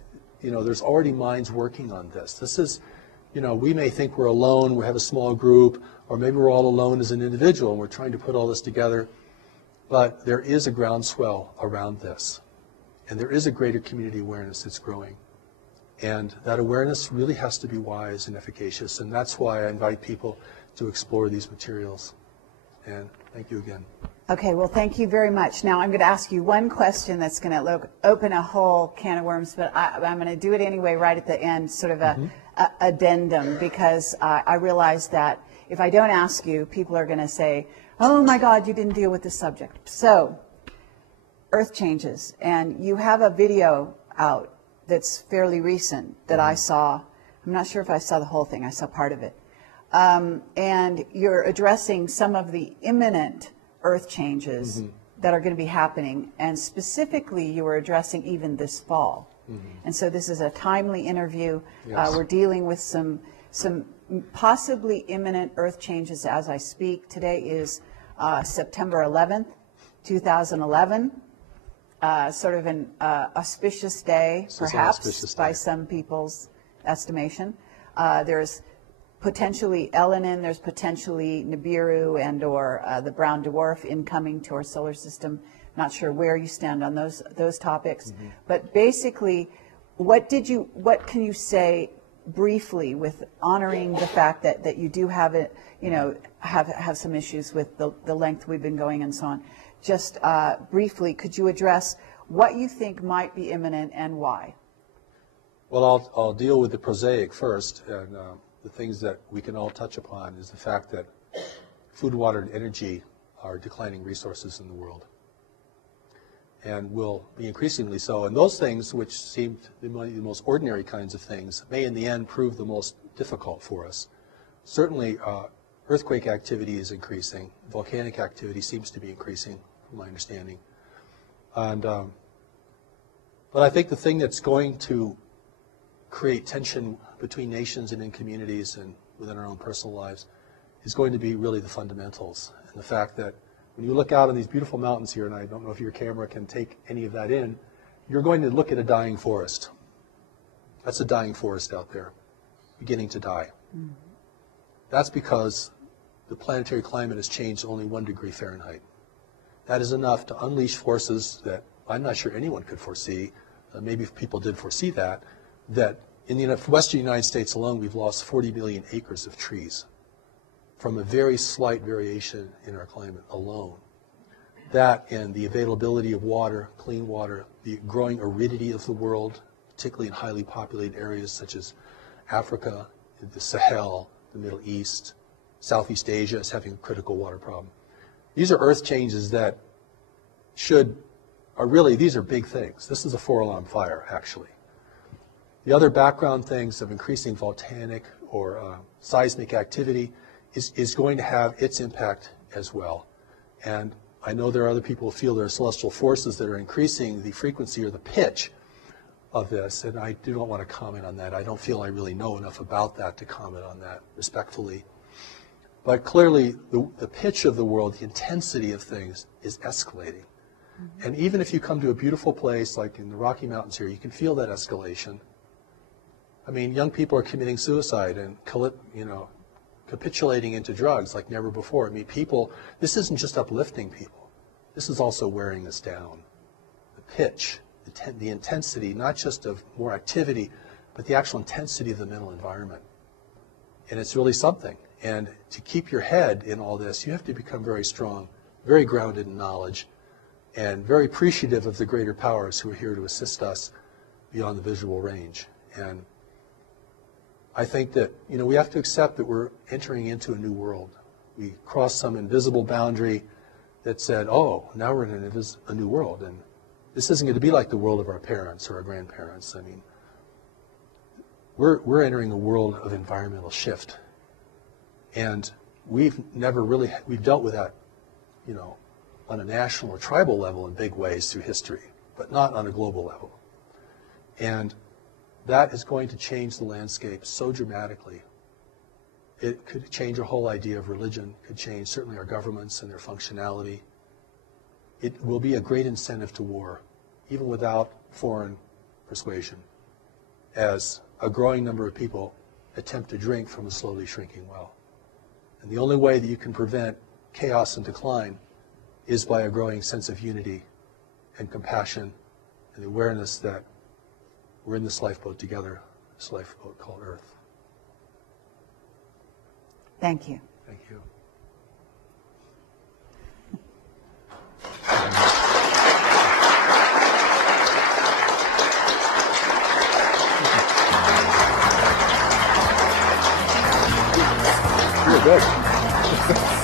there's already minds working on this. This is, we may think we're alone, we have a small group, or maybe we're all alone as an individual, and we're trying to put all this together, but there is a groundswell around this, and there is a greater community awareness that's growing. And that awareness really has to be wise and efficacious, and that's why I invite people to explore these materials. And thank you again. Okay, well, thank you very much. Now I'm going to ask you one question that's going to open a whole can of worms, but I'm going to do it anyway right at the end, sort of a addendum, because I realize that if I don't ask you, people are going to say, oh my God, you didn't deal with this subject. So, Earth changes, and you have a video out that's fairly recent that I saw. I'm not sure if I saw the whole thing. I saw part of it. And you're addressing some of the imminent Earth changes that are going to be happening, and specifically you were addressing even this fall. And so this is a timely interview. Yes. We're dealing with some possibly imminent Earth changes as I speak. Today is September 11th, 2011. Sort of an auspicious day, perhaps, by some people's estimation. There's potentially Elenin, there's potentially Nibiru and or the brown dwarf incoming to our solar system. Not sure where you stand on those topics. But basically, what can you say briefly with honoring the fact that you do have it, have some issues with the length we've been going and so on. Just briefly, could you address what you think might be imminent and why? Well, I'll deal with the prosaic first, and the things that we can all touch upon is the fact that food, water, and energy are declining resources in the world, and will be increasingly so. And those things, which seemed the most ordinary kinds of things, may in the end prove the most difficult for us. Certainly, earthquake activity is increasing. Volcanic activity seems to be increasing, from my understanding. And but I think the thing that's going to create tension between nations and in communities and within our own personal lives is going to be really the fundamentals, and the fact that when you look out on these beautiful mountains here, and I don't know if your camera can take any of that in, you're going to look at a dying forest. That's a dying forest out there, beginning to die. That's because the planetary climate has changed only 1 degree Fahrenheit. That is enough to unleash forces that I'm not sure anyone could foresee. Maybe if people did foresee that in the western United States alone, we've lost 40 million acres of trees from a very slight variation in our climate alone. That and the availability of water, clean water, the growing aridity of the world, particularly in highly populated areas such as Africa, the Sahel, the Middle East, Southeast Asia is having a critical water problem. These are earth changes that these are big things. This is a 4-alarm fire, actually. The other background things of increasing volcanic or seismic activity is going to have its impact as well. And I know there are other people who feel there are celestial forces that are increasing the frequency or the pitch of this, and I do not want to comment on that. I don't feel I really know enough about that to comment on that respectfully. But clearly, the pitch of the world, the intensity of things is escalating. And even if you come to a beautiful place like in the Rocky Mountains here, you can feel that escalation. I mean, young people are committing suicide and capitulating into drugs like never before. I mean, this isn't just uplifting people. This is also wearing us down. The pitch, the intensity, not just of more activity, but the actual intensity of the mental environment. And it's really something. And to keep your head in all this, you have to become very strong, very grounded in knowledge, and very appreciative of the greater powers who are here to assist us beyond the visual range. And I think that, we have to accept that we're entering into a new world. We crossed some invisible boundary that said, oh, now we're in a new world. And this isn't going to be like the world of our parents or our grandparents. I mean, we're entering a world of environmental shift. And we've dealt with that, you know, on a national or tribal level in big ways through history, but not on a global level. And that is going to change the landscape so dramatically. It could change our whole idea of religion, could change certainly our governments and their functionality. It will be a great incentive to war, even without foreign persuasion, as a growing number of people attempt to drink from a slowly shrinking well. And the only way that you can prevent chaos and decline is by a growing sense of unity and compassion and the awareness that we're in this lifeboat together, this lifeboat called Earth. Thank you. Thank you. You're good.